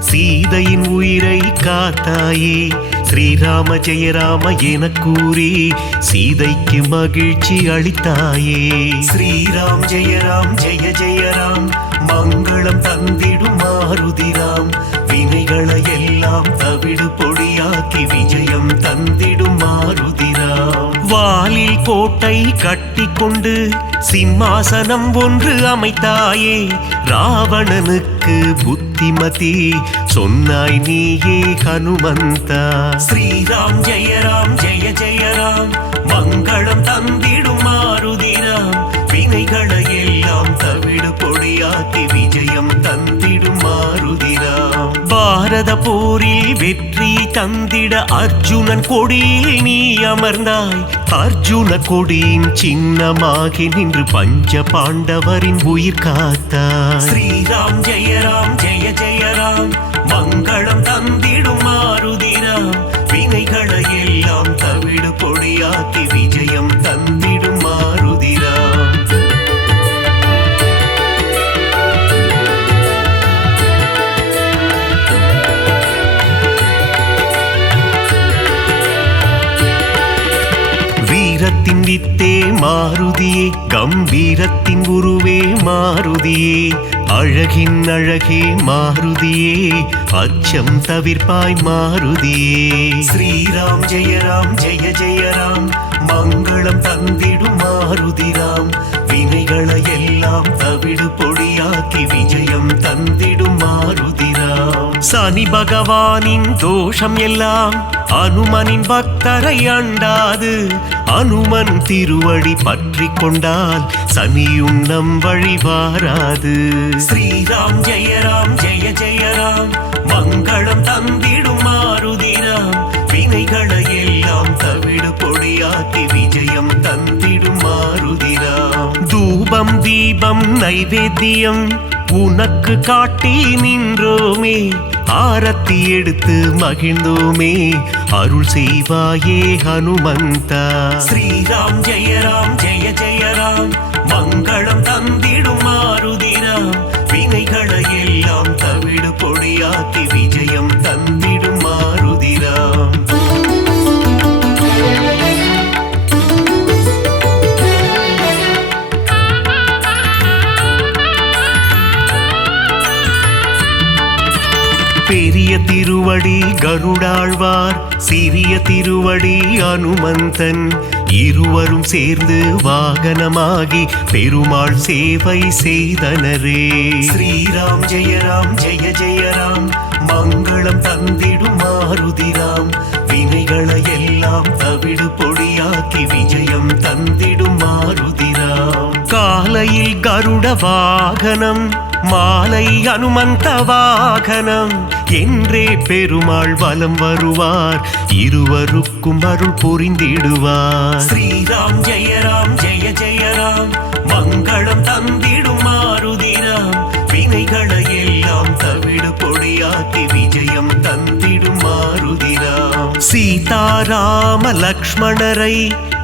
சீதையின் உயிரை காத்தாயே. ஸ்ரீராம ஜெயராம என கூறி சீதைக்கு மகிழ்ச்சி அளித்தாயே. ஸ்ரீராம் ஜெயராம் ஜெய ஜெயராம் மங்களம் தந்திடும் மாருதிராம். வினைகளை எல்லாம் தவிடு பொடியாக்கி விஜயம் தந்திடும் மாருதிராம். வாலில் கோட்டை கட்டி கொண்டு சிம்மாசனம் ஒன்று அமைத்தாயே. ராவணனுக்கு புத்திமதி சொன்னாய் நீயே ஹனுமந்தா. ஸ்ரீராம் ஜெயராம் ஜெய ஜெயராம் மங்களம் தந்திடும் மாருதிராம். வினைகளை எல்லாம் தவிடு பொடியாக்கி விஜயம் தந்திடும் மாருதிராம். பாரத போரில் வெற்றி தந்திட அர்ஜுனன் கொடியில் நீ அமர்ந்தாய். அர்ஜுன கொடியின் சின்னமாகி நின்று பஞ்ச பாண்டவரின் உயிர் காத்தாய். ஸ்ரீராம் ஜெயராம் ஜெய ஜெயராம் மங்களம் தந்திடும் மாருதிராம். வினைகளை எல்லாம் தவிடு பொடியாக்கி விஜயம் தந்திடும் மாருதிராம். வீரத்தின் வித்தே மாருதியே கம்பீரத்தின் உருவே மாருதியே. அழகின் அழகே மாருதியே அச்சம் தவிர்ப்பாய் மாருதியே. ஸ்ரீராம் ஜெயராம் ஜெய ஜெயராம் மங்களம் தந்திடும் மாருதிராம். வினைகளை எல்லாம் தவிடு பொடியாக்கி விஜயம் தந்திடும் மாருதிராம். சனி பகவானின் தோஷம் எல்லாம் அனுமனின் பக்தரை அண்டாது. அனுமன் திருவடி பற்றி கொண்டால் சனியும் நம் வழி வாராது. ஸ்ரீராம் ஜெயராம் ஜெய ஜெயராம் மங்களம் தந்திடும் மாருதிராம். வினைகளை எல்லாம் தவிடு பொடியாக்கி விஜயம் தந்திடும் மாருதிராம். தூபம் தீபம் நைவேத்தியம் உனக்கு காட்டி நின்றோமே. ஆரத்தி எடுத்து மகிழ்ந்தோமே அருள் செய்வாயே ஹனுமந்தா. ஸ்ரீராம் ஜெயராம் ஜெய ஜெயராம் மங்களம் தந்திடும் மாருதிராம். வினைகளை எல்லாம் தவிடு பொடியாக்கி விஜயம் தந்திடும் மாருதிராம். பெரிய திருவடி கருடாழ்வார் சிறிய திருவடி அனுமந்தன். இருவரும் சேர்ந்து வாகனமாகி பெருமாள் சேவை செய்தனரே. ஸ்ரீராம் ஜெயராம் ஜெய ஜெயராம் மங்களம் தந்திடும் மாருதிராம். வினைகளை எல்லாம் தவிடு பொடியாக்கி விஜயம் தந்திடும் மாருதிராம். காலையில் கருட வாகனம் மாலை அனுமந்த வாகனம் என்றே பெருமாள் வலம் வருவார். இருவருக்கும் அருள் புரிந்திடுவார். ஸ்ரீராம் ஜெயராம் ஜெய ஜெயராம் மங்களம் தந்திடும் மாருதிராம். வினைகளை எல்லாம் தவிடு பொடியாக்கி விஜயம் தந்திடும் மாருதிராம். சீதாராம லக்ஷ்மணரை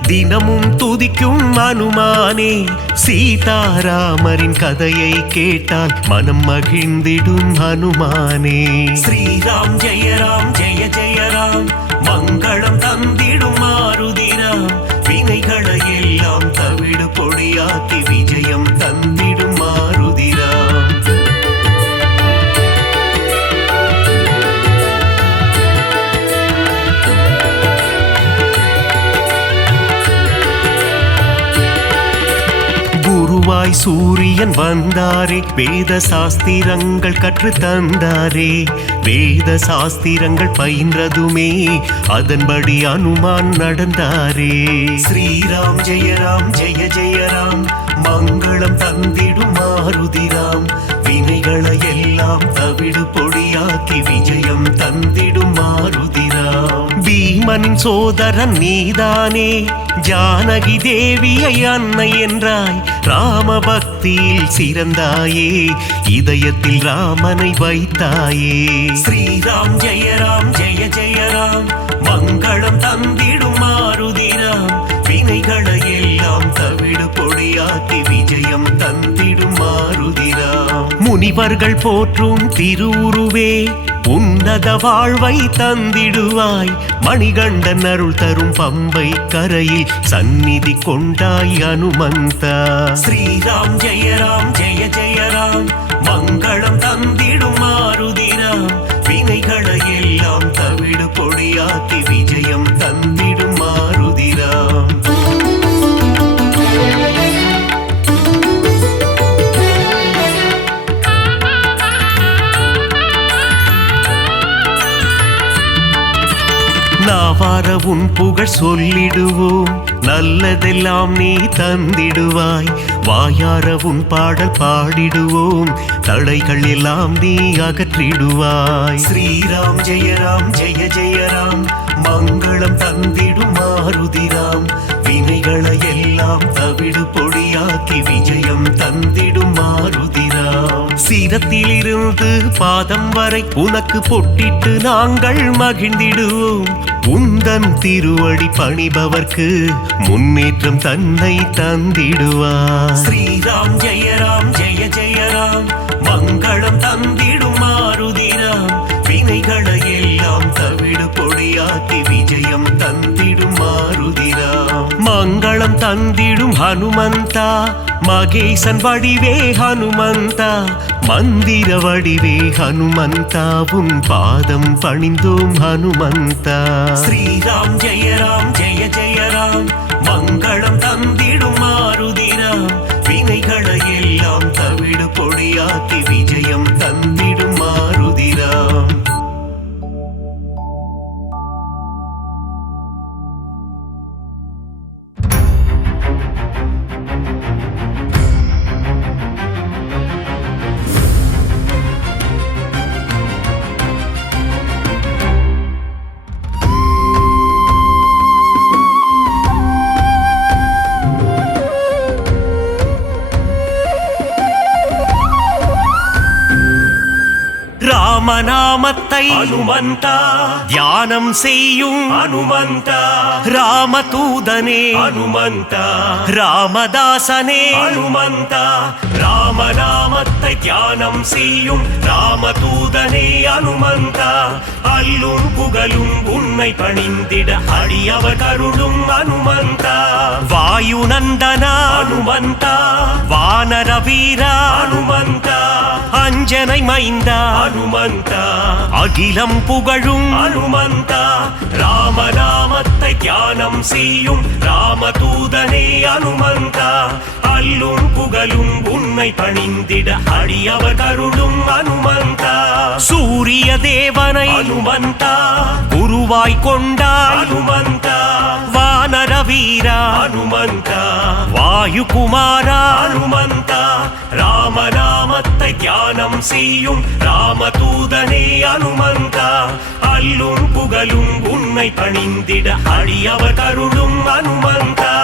தினமும் துதிக்கும் அனுமானே. சீதாராமரின் கதையை கேட்டால் மனம் மகிழ்ந்திடும் ஹனுமானே. ஸ்ரீராம் ஜெயராம் ஜெய ஜெயராம் மங்களம் தந்திடும் மாருதிராம். வினைகளை எல்லாம் தவிடு பொடியாக்கி விஜயம் தந்திடும் மாருதிராம். குருவாய் சூரியன் வந்தாரே வேத சாஸ்திரங்கள் கற்று தந்தாரே வேத சாஸ்திரங்கள் பயின்றதுமே அதன்படி அனுமான் நடந்தாரே ஸ்ரீராம் ஜெய ஜெயராம் மங்களம் தந்திடும் மாருதிராம் வினைகளை எல்லாம் தவிடு பொடியாக்கி விஜயம் தந்திடும் மாருதிராம் பீமனின் சோதரன் நீதானே ஜானகி தேவியை அன்னை என்றாய் ராம பக்தியில் சிறந்தாயே இதயத்தில் ராமனை வைத்தாயே ஸ்ரீராம் ஜெய ஜெயராம் மங்களம் தந்திடும் மாருதிராம் வினைகளை எல்லாம் தவிடு பொடியாக்கி விஜயம் தந்திடும் மாருதிராம் முனிவர்கள் போற்றும் திருவுருவே உன்னத வாழ்வை தந்திடுவாய் மணிகண்டன் அருள் தரும் பம்பை கரையில் சந்நிதி கொண்டாய் அனுமந்தா ஸ்ரீராம் ஜெய ஜெயராம் மங்களம் தந்திடும் மாருதிராம் வினைகளை எல்லாம் தவிடு பொடியாக்கி விஜயம் தந்திடும் மாருதிராம் நாவார உன் புகழ் சொல்லிடுவோம் நல்லதெல்லாம் நீ தந்திடுவாய் வாயார உன் பாடல் பாடிடுவோம் தடைகள் எல்லாம் நீ அகற்றிடுவாய் ஸ்ரீராம் ஜெய ஜெயராம் மங்களம் தந்திடும் மாருதிராம் வினைகளை எல்லாம் தவிடு பொடியாக்கி விஜயம் தந்திடும் மாருதிராம் சீரத்திலிருந்து பாதம் வரை உனக்கு பொட்டிட்டு நாங்கள் மகிழ்ந்திடுவோம் உந்தன் திருவடி பணிபவர்க்கு முன்னேற்றம் தன்னை தந்திடுவார் ஸ்ரீராம் ஜெய ஜெயராம் மங்களம் தந்திடும் மாருதிராம் வினைகளை எல்லாம் தவிடு பொடியாக்கி விஜயம் தந்திடும் மாருதிராம் மங்களம் தந்திடும் ஹனுமந்தா மகேசன் வடிவே ஹனுமந்தா மந்திர வடிவே ஹனுமந்தா உன் பாதம் பணிந்தோம் ஹனுமந்தா ஸ்ரீராம் ஜெய ஜெயராம் மங்களம் தந்திடும் மாருதிராம் வினைகளை எல்லாம் தவிடு பொடியாக்கி விஜயம் தந்திடும் மாருதிராம் ராமநாமத்தை அனுமந்தா தியானம் செய்யும் அனுமந்தா ராமதூதனே அனுமந்தா ராமதாசனே அனுமந்தா ராமநாமத்தை தியானம் செய்யும் ராமதூதனே அனுமந்தா அல்லும் புகழும் உன்னை பணிந்திட அடியவர் கருளும் அனுமந்தா வாயுநந்தனா அனுமந்தா வானர வீரா அனுமந்தா அஞ்சனை மைந்தா அனுமந்தா அகிலம் புகழும் அனுமந்தா ராமநாமத்தை தியானம் செய்யும் ராமதூதனே அனுமந்தா அல்லும் புகழும் உன்னை பணிந்திட அடியவர் கருளும் அனுமந்தா சூரிய தேவனை அனுமந்தா குருவாய் கொண்டாய் அனுமந்தா வானர வீரா அனுமந்தா வாயு குமாரா அனுமந்தா ராமநாமத்தை தியானம் செய்யும் ராமதூதனே அனுமந்தா அல்லும் புகழும் உன்னை பணிந்திட அடியவர் கருளும் அனுமந்தா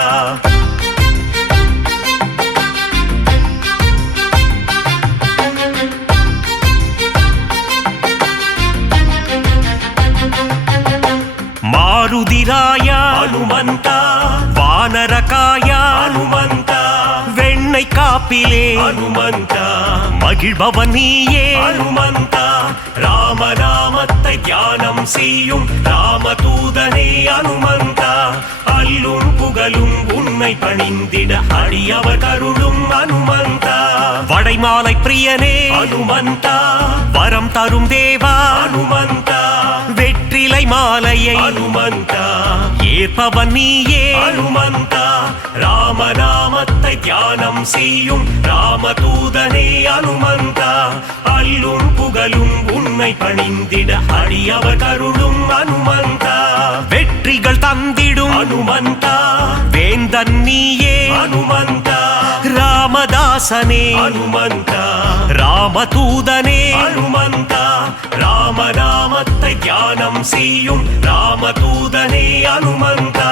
மாருதிராய அனுமந்தா வானரகாய அனுமந்தா வெண்ணை காப்பிலே அனுமந்தா மகிழ்பவன் நீயே அனுமந்தா ராமநாமத்தை தியானம் செய்யும் ராமதூதனே அனுமந்தா அல்லும் புகழும் உன்னை பணிந்திட அடியவர் கருளும் அனுமந்தா வடைமாலை பிரியனே அனுமந்தா வரம் தரும் தேவா அனுமந்தா வெற்றி கையிலை மாலையை அனுமந்தா ஏற்பவன் நீயே அனுமந்தா ராமநாமத்தை தியானம் செய்யும் ராமதூதனே அனுமந்தா அல்லும் புகழும் உன்னை பணிந்திட அடியவர் கருளும் அனுமந்தா வெற்றிகள் தந்திடும் அனுமந்தா வேந்தன் நீயே அனுமந்தா ராமதாசனே அனுமந்தா ராமதூதனே அனுமந்தா ராமநாமத்தை தியானம் செய்யும் ராமதூதனே அனுமந்தா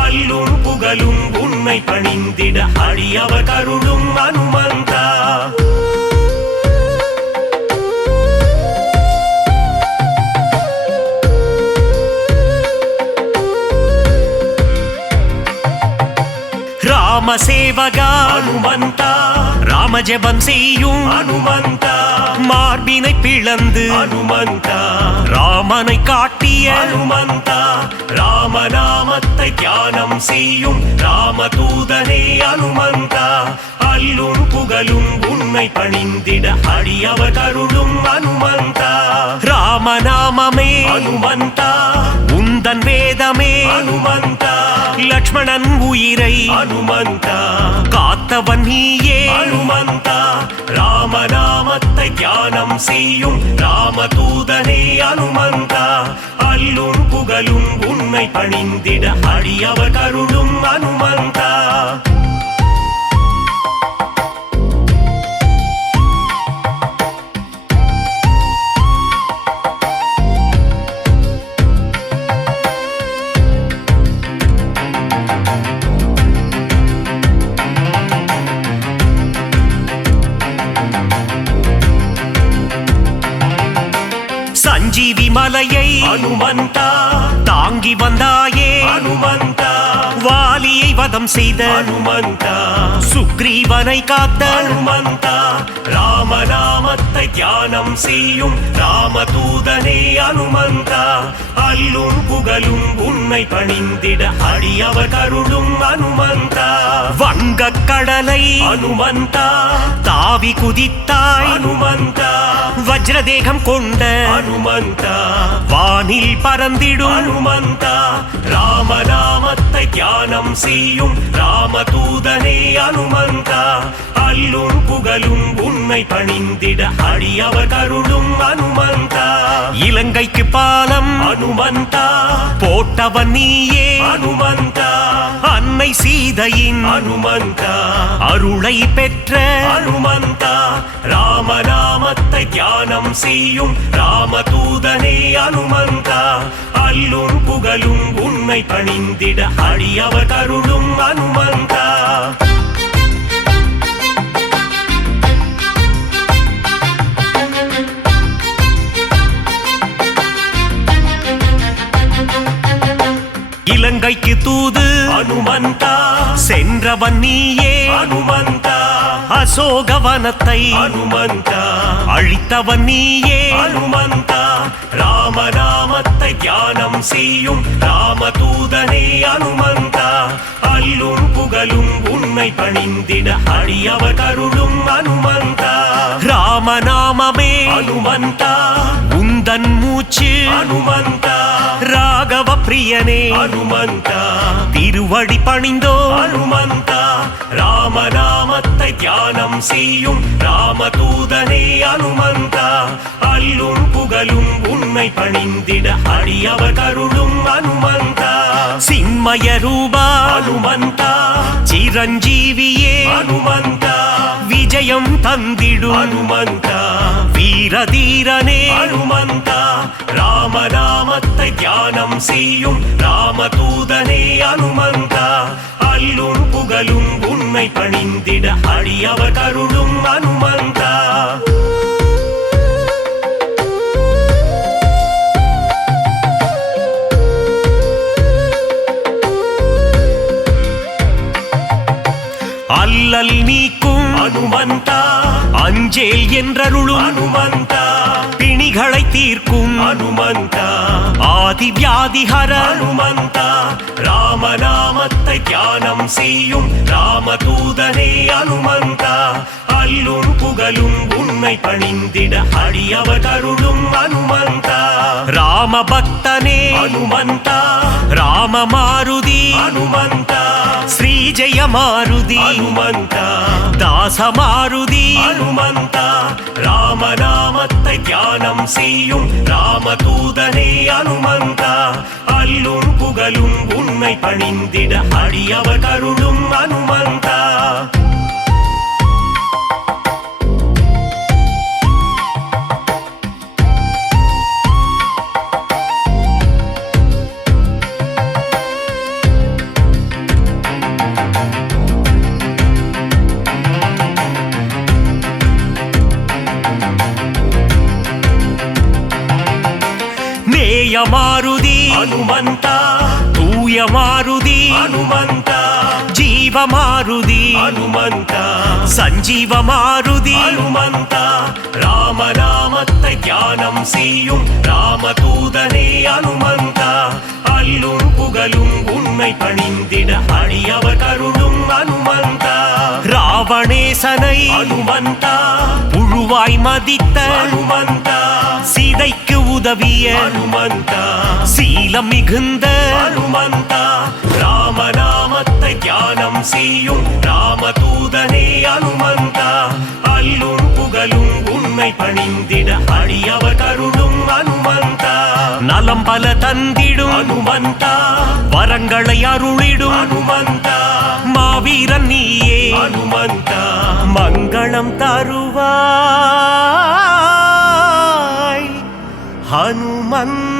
அல்லும் புகழும் உன்னை பணிந்திட அடியவர் கருளும் அனுமந்தா ராமசேவகா அனுமந்தா ராமஜபம் செய்யும் அனுமந்தா மார்பினை பிளந்து அனுமந்தா ராமனை காட்டிய அனுமந்தா ராமநாமத்தை தியானம் செய்யும் ராமதூதனே அனுமந்தா அல்லும் புகழும் உன்னை பணிந்திட அடியவர் கருளும் அனுமந்தா ராமநாமமே அனுமந்தா உந்தன் வேதமே அனுமந்தா லக்ஷ்மணன் உயிரை அனுமந்தா காத்தவன் நீயே அனுமந்தா ராமநாமத்தை தியானம் செய்யும் ராமதூதனே அனுமந்தா அல்லும் புகழும் உன்னை பணிந்திட அடியவர் கருளும் அனுமந்தா சஞ்சீவி மலையை அனுமந்தா தாங்கி வந்தாயே அனுமந்தா வாலியை வதம் செய்த அனுமந்தா சுக்ரீவனை காத்த அனுமந்தா ராமநாமத்தை தியானம் செய்யும் ராமதூதனே அனுமந்தா அல்லும் புகழும் உன்னை பணிந்திட அடியவர் கருளும் அனுமந்தா வங்கக் கடலை அனுமந்தா தாவி குதித்தாய் அனுமந்தா வஜ்ரதேகம் கொண்ட அனுமந்தா வானில் பறந்திடும் அனுமந்தா ராமநாமத்தை தியானம் செய்யும் ராமதூதனே அனுமந்தா அல்லும் புகழும் உன்னை பணிந்திட அடியவர் கருளும் அனுமந்தா இலங்கைக்கு பாலம் அனுமந்தா போட்டவன் நீயே அனுமந்தா அன்னை சீதையின் அனுமந்தா அருளை பெற்ற அனுமந்தா ராமநாமத்தை தியானம் செய்யும் ராமதூதனே அனுமந்தா அல்லும் புகழும் உன்னை பணிந்திட அடியவர் கருளும் அனுமந்தா இலங்கைக்கு தூது அனுமந்தா சென்றவன் நீயே அனுமந்தா அசோகவனத்தை அனுமந்தா அழித்தவன் நீயே அனுமந்தா ராமநாமத்தை தியானம் செய்யும் ராமதூதனே அனுமந்தா அல்லும் புகழும் உன்னை பணிந்திட அடியவர் கருளும் அனுமந்தா ராமநாமமே அனுமந்தா உந்தன் மூச்சு அனுமந்தா ராகவ பிரியனே அனுமந்தா திருவடி பணிந்தோ அனுமந்தா ராமநாமத்தை தியானம் செய்யும் ராமதூதனே அனுமந்தா அல்லும் புகழும் உன்னை பணிந்திட அடியவர் கருளும் அனுமந்தா சின்மய ரூபா அனுமந்தா சிரஞ்சீவியே அனுமந்தா விஜயம் தந்திடும் அனுமந்தா வீரதீரனே அனுமந்தா ராமநாமத்தை தியானம் செய்யும் ராமதூதனே அனுமந்தா அல்லும் புகழும் உன்னை பணிந்திட அடியவர் கருளும் அனுமந்தா அல்லல் நீக்கும் அனுமந்தா அஞ்சேல் என்றருளும் அனுமந்தா பிணிகளை தீர்க்கும் அனுமந்தா ஆதி வியாதிஹர அனுமந்தா ராமநாமத்தை தியானம் செய்யும் ராமதூதனே அனுமந்தா அல்லும் புகழும் உன்னை உன்னை பணிந்திட அடியவர் கருளும் அனுமந்தா ராம பக்தனே அனுமந்தா ராம மாருதி அனுமந்தா ஸ்ரீ ஜெய மாருதி அனுமந்தா தாச மாருதி அனுமந்தா ராமநாமத்தை தியானம் செய்யும் ராமதூதனே அனுமந்தா அல்லும் புகழும் உன்னை பணிந்திட அடியவர் கருளும் அனுமந்தா நேய மாருதி அனுமந்தா தூய மாருதி அனுமந்தா ஜீவ மாருதி அனுமந்தா சஞ்சீவ மாருதி அனுமந்தா ராமநாமத்தை தியானம் செய்யும் ராமதூதனே அனுமந்தா அல்லும் புகழும் உன்னை பணிந்திட அடியவர் கருளும் அனுமந்தா ராவணேசனை அனுமந்தா புழுவாய் மதித்த அனுமந்தா சீதைக்கு உதவிய அனுமந்தா சீலம் மிகுந்த அனுமந்தா ராமநாமத்தை தியானம் செய்யும் ராமதூதனே அனுமந்தா அல்லும் புகழும் உன்னை பணிந்திட அடியவர் கருளும் அனுமந்தா நலம் பல தந்திடும் அனுமந்தா வரங்களை அருளிடும் அனுமந்தா மாவீரன் நீயே அனுமந்தா மங்களம் தருவாய் ஹனுமந்த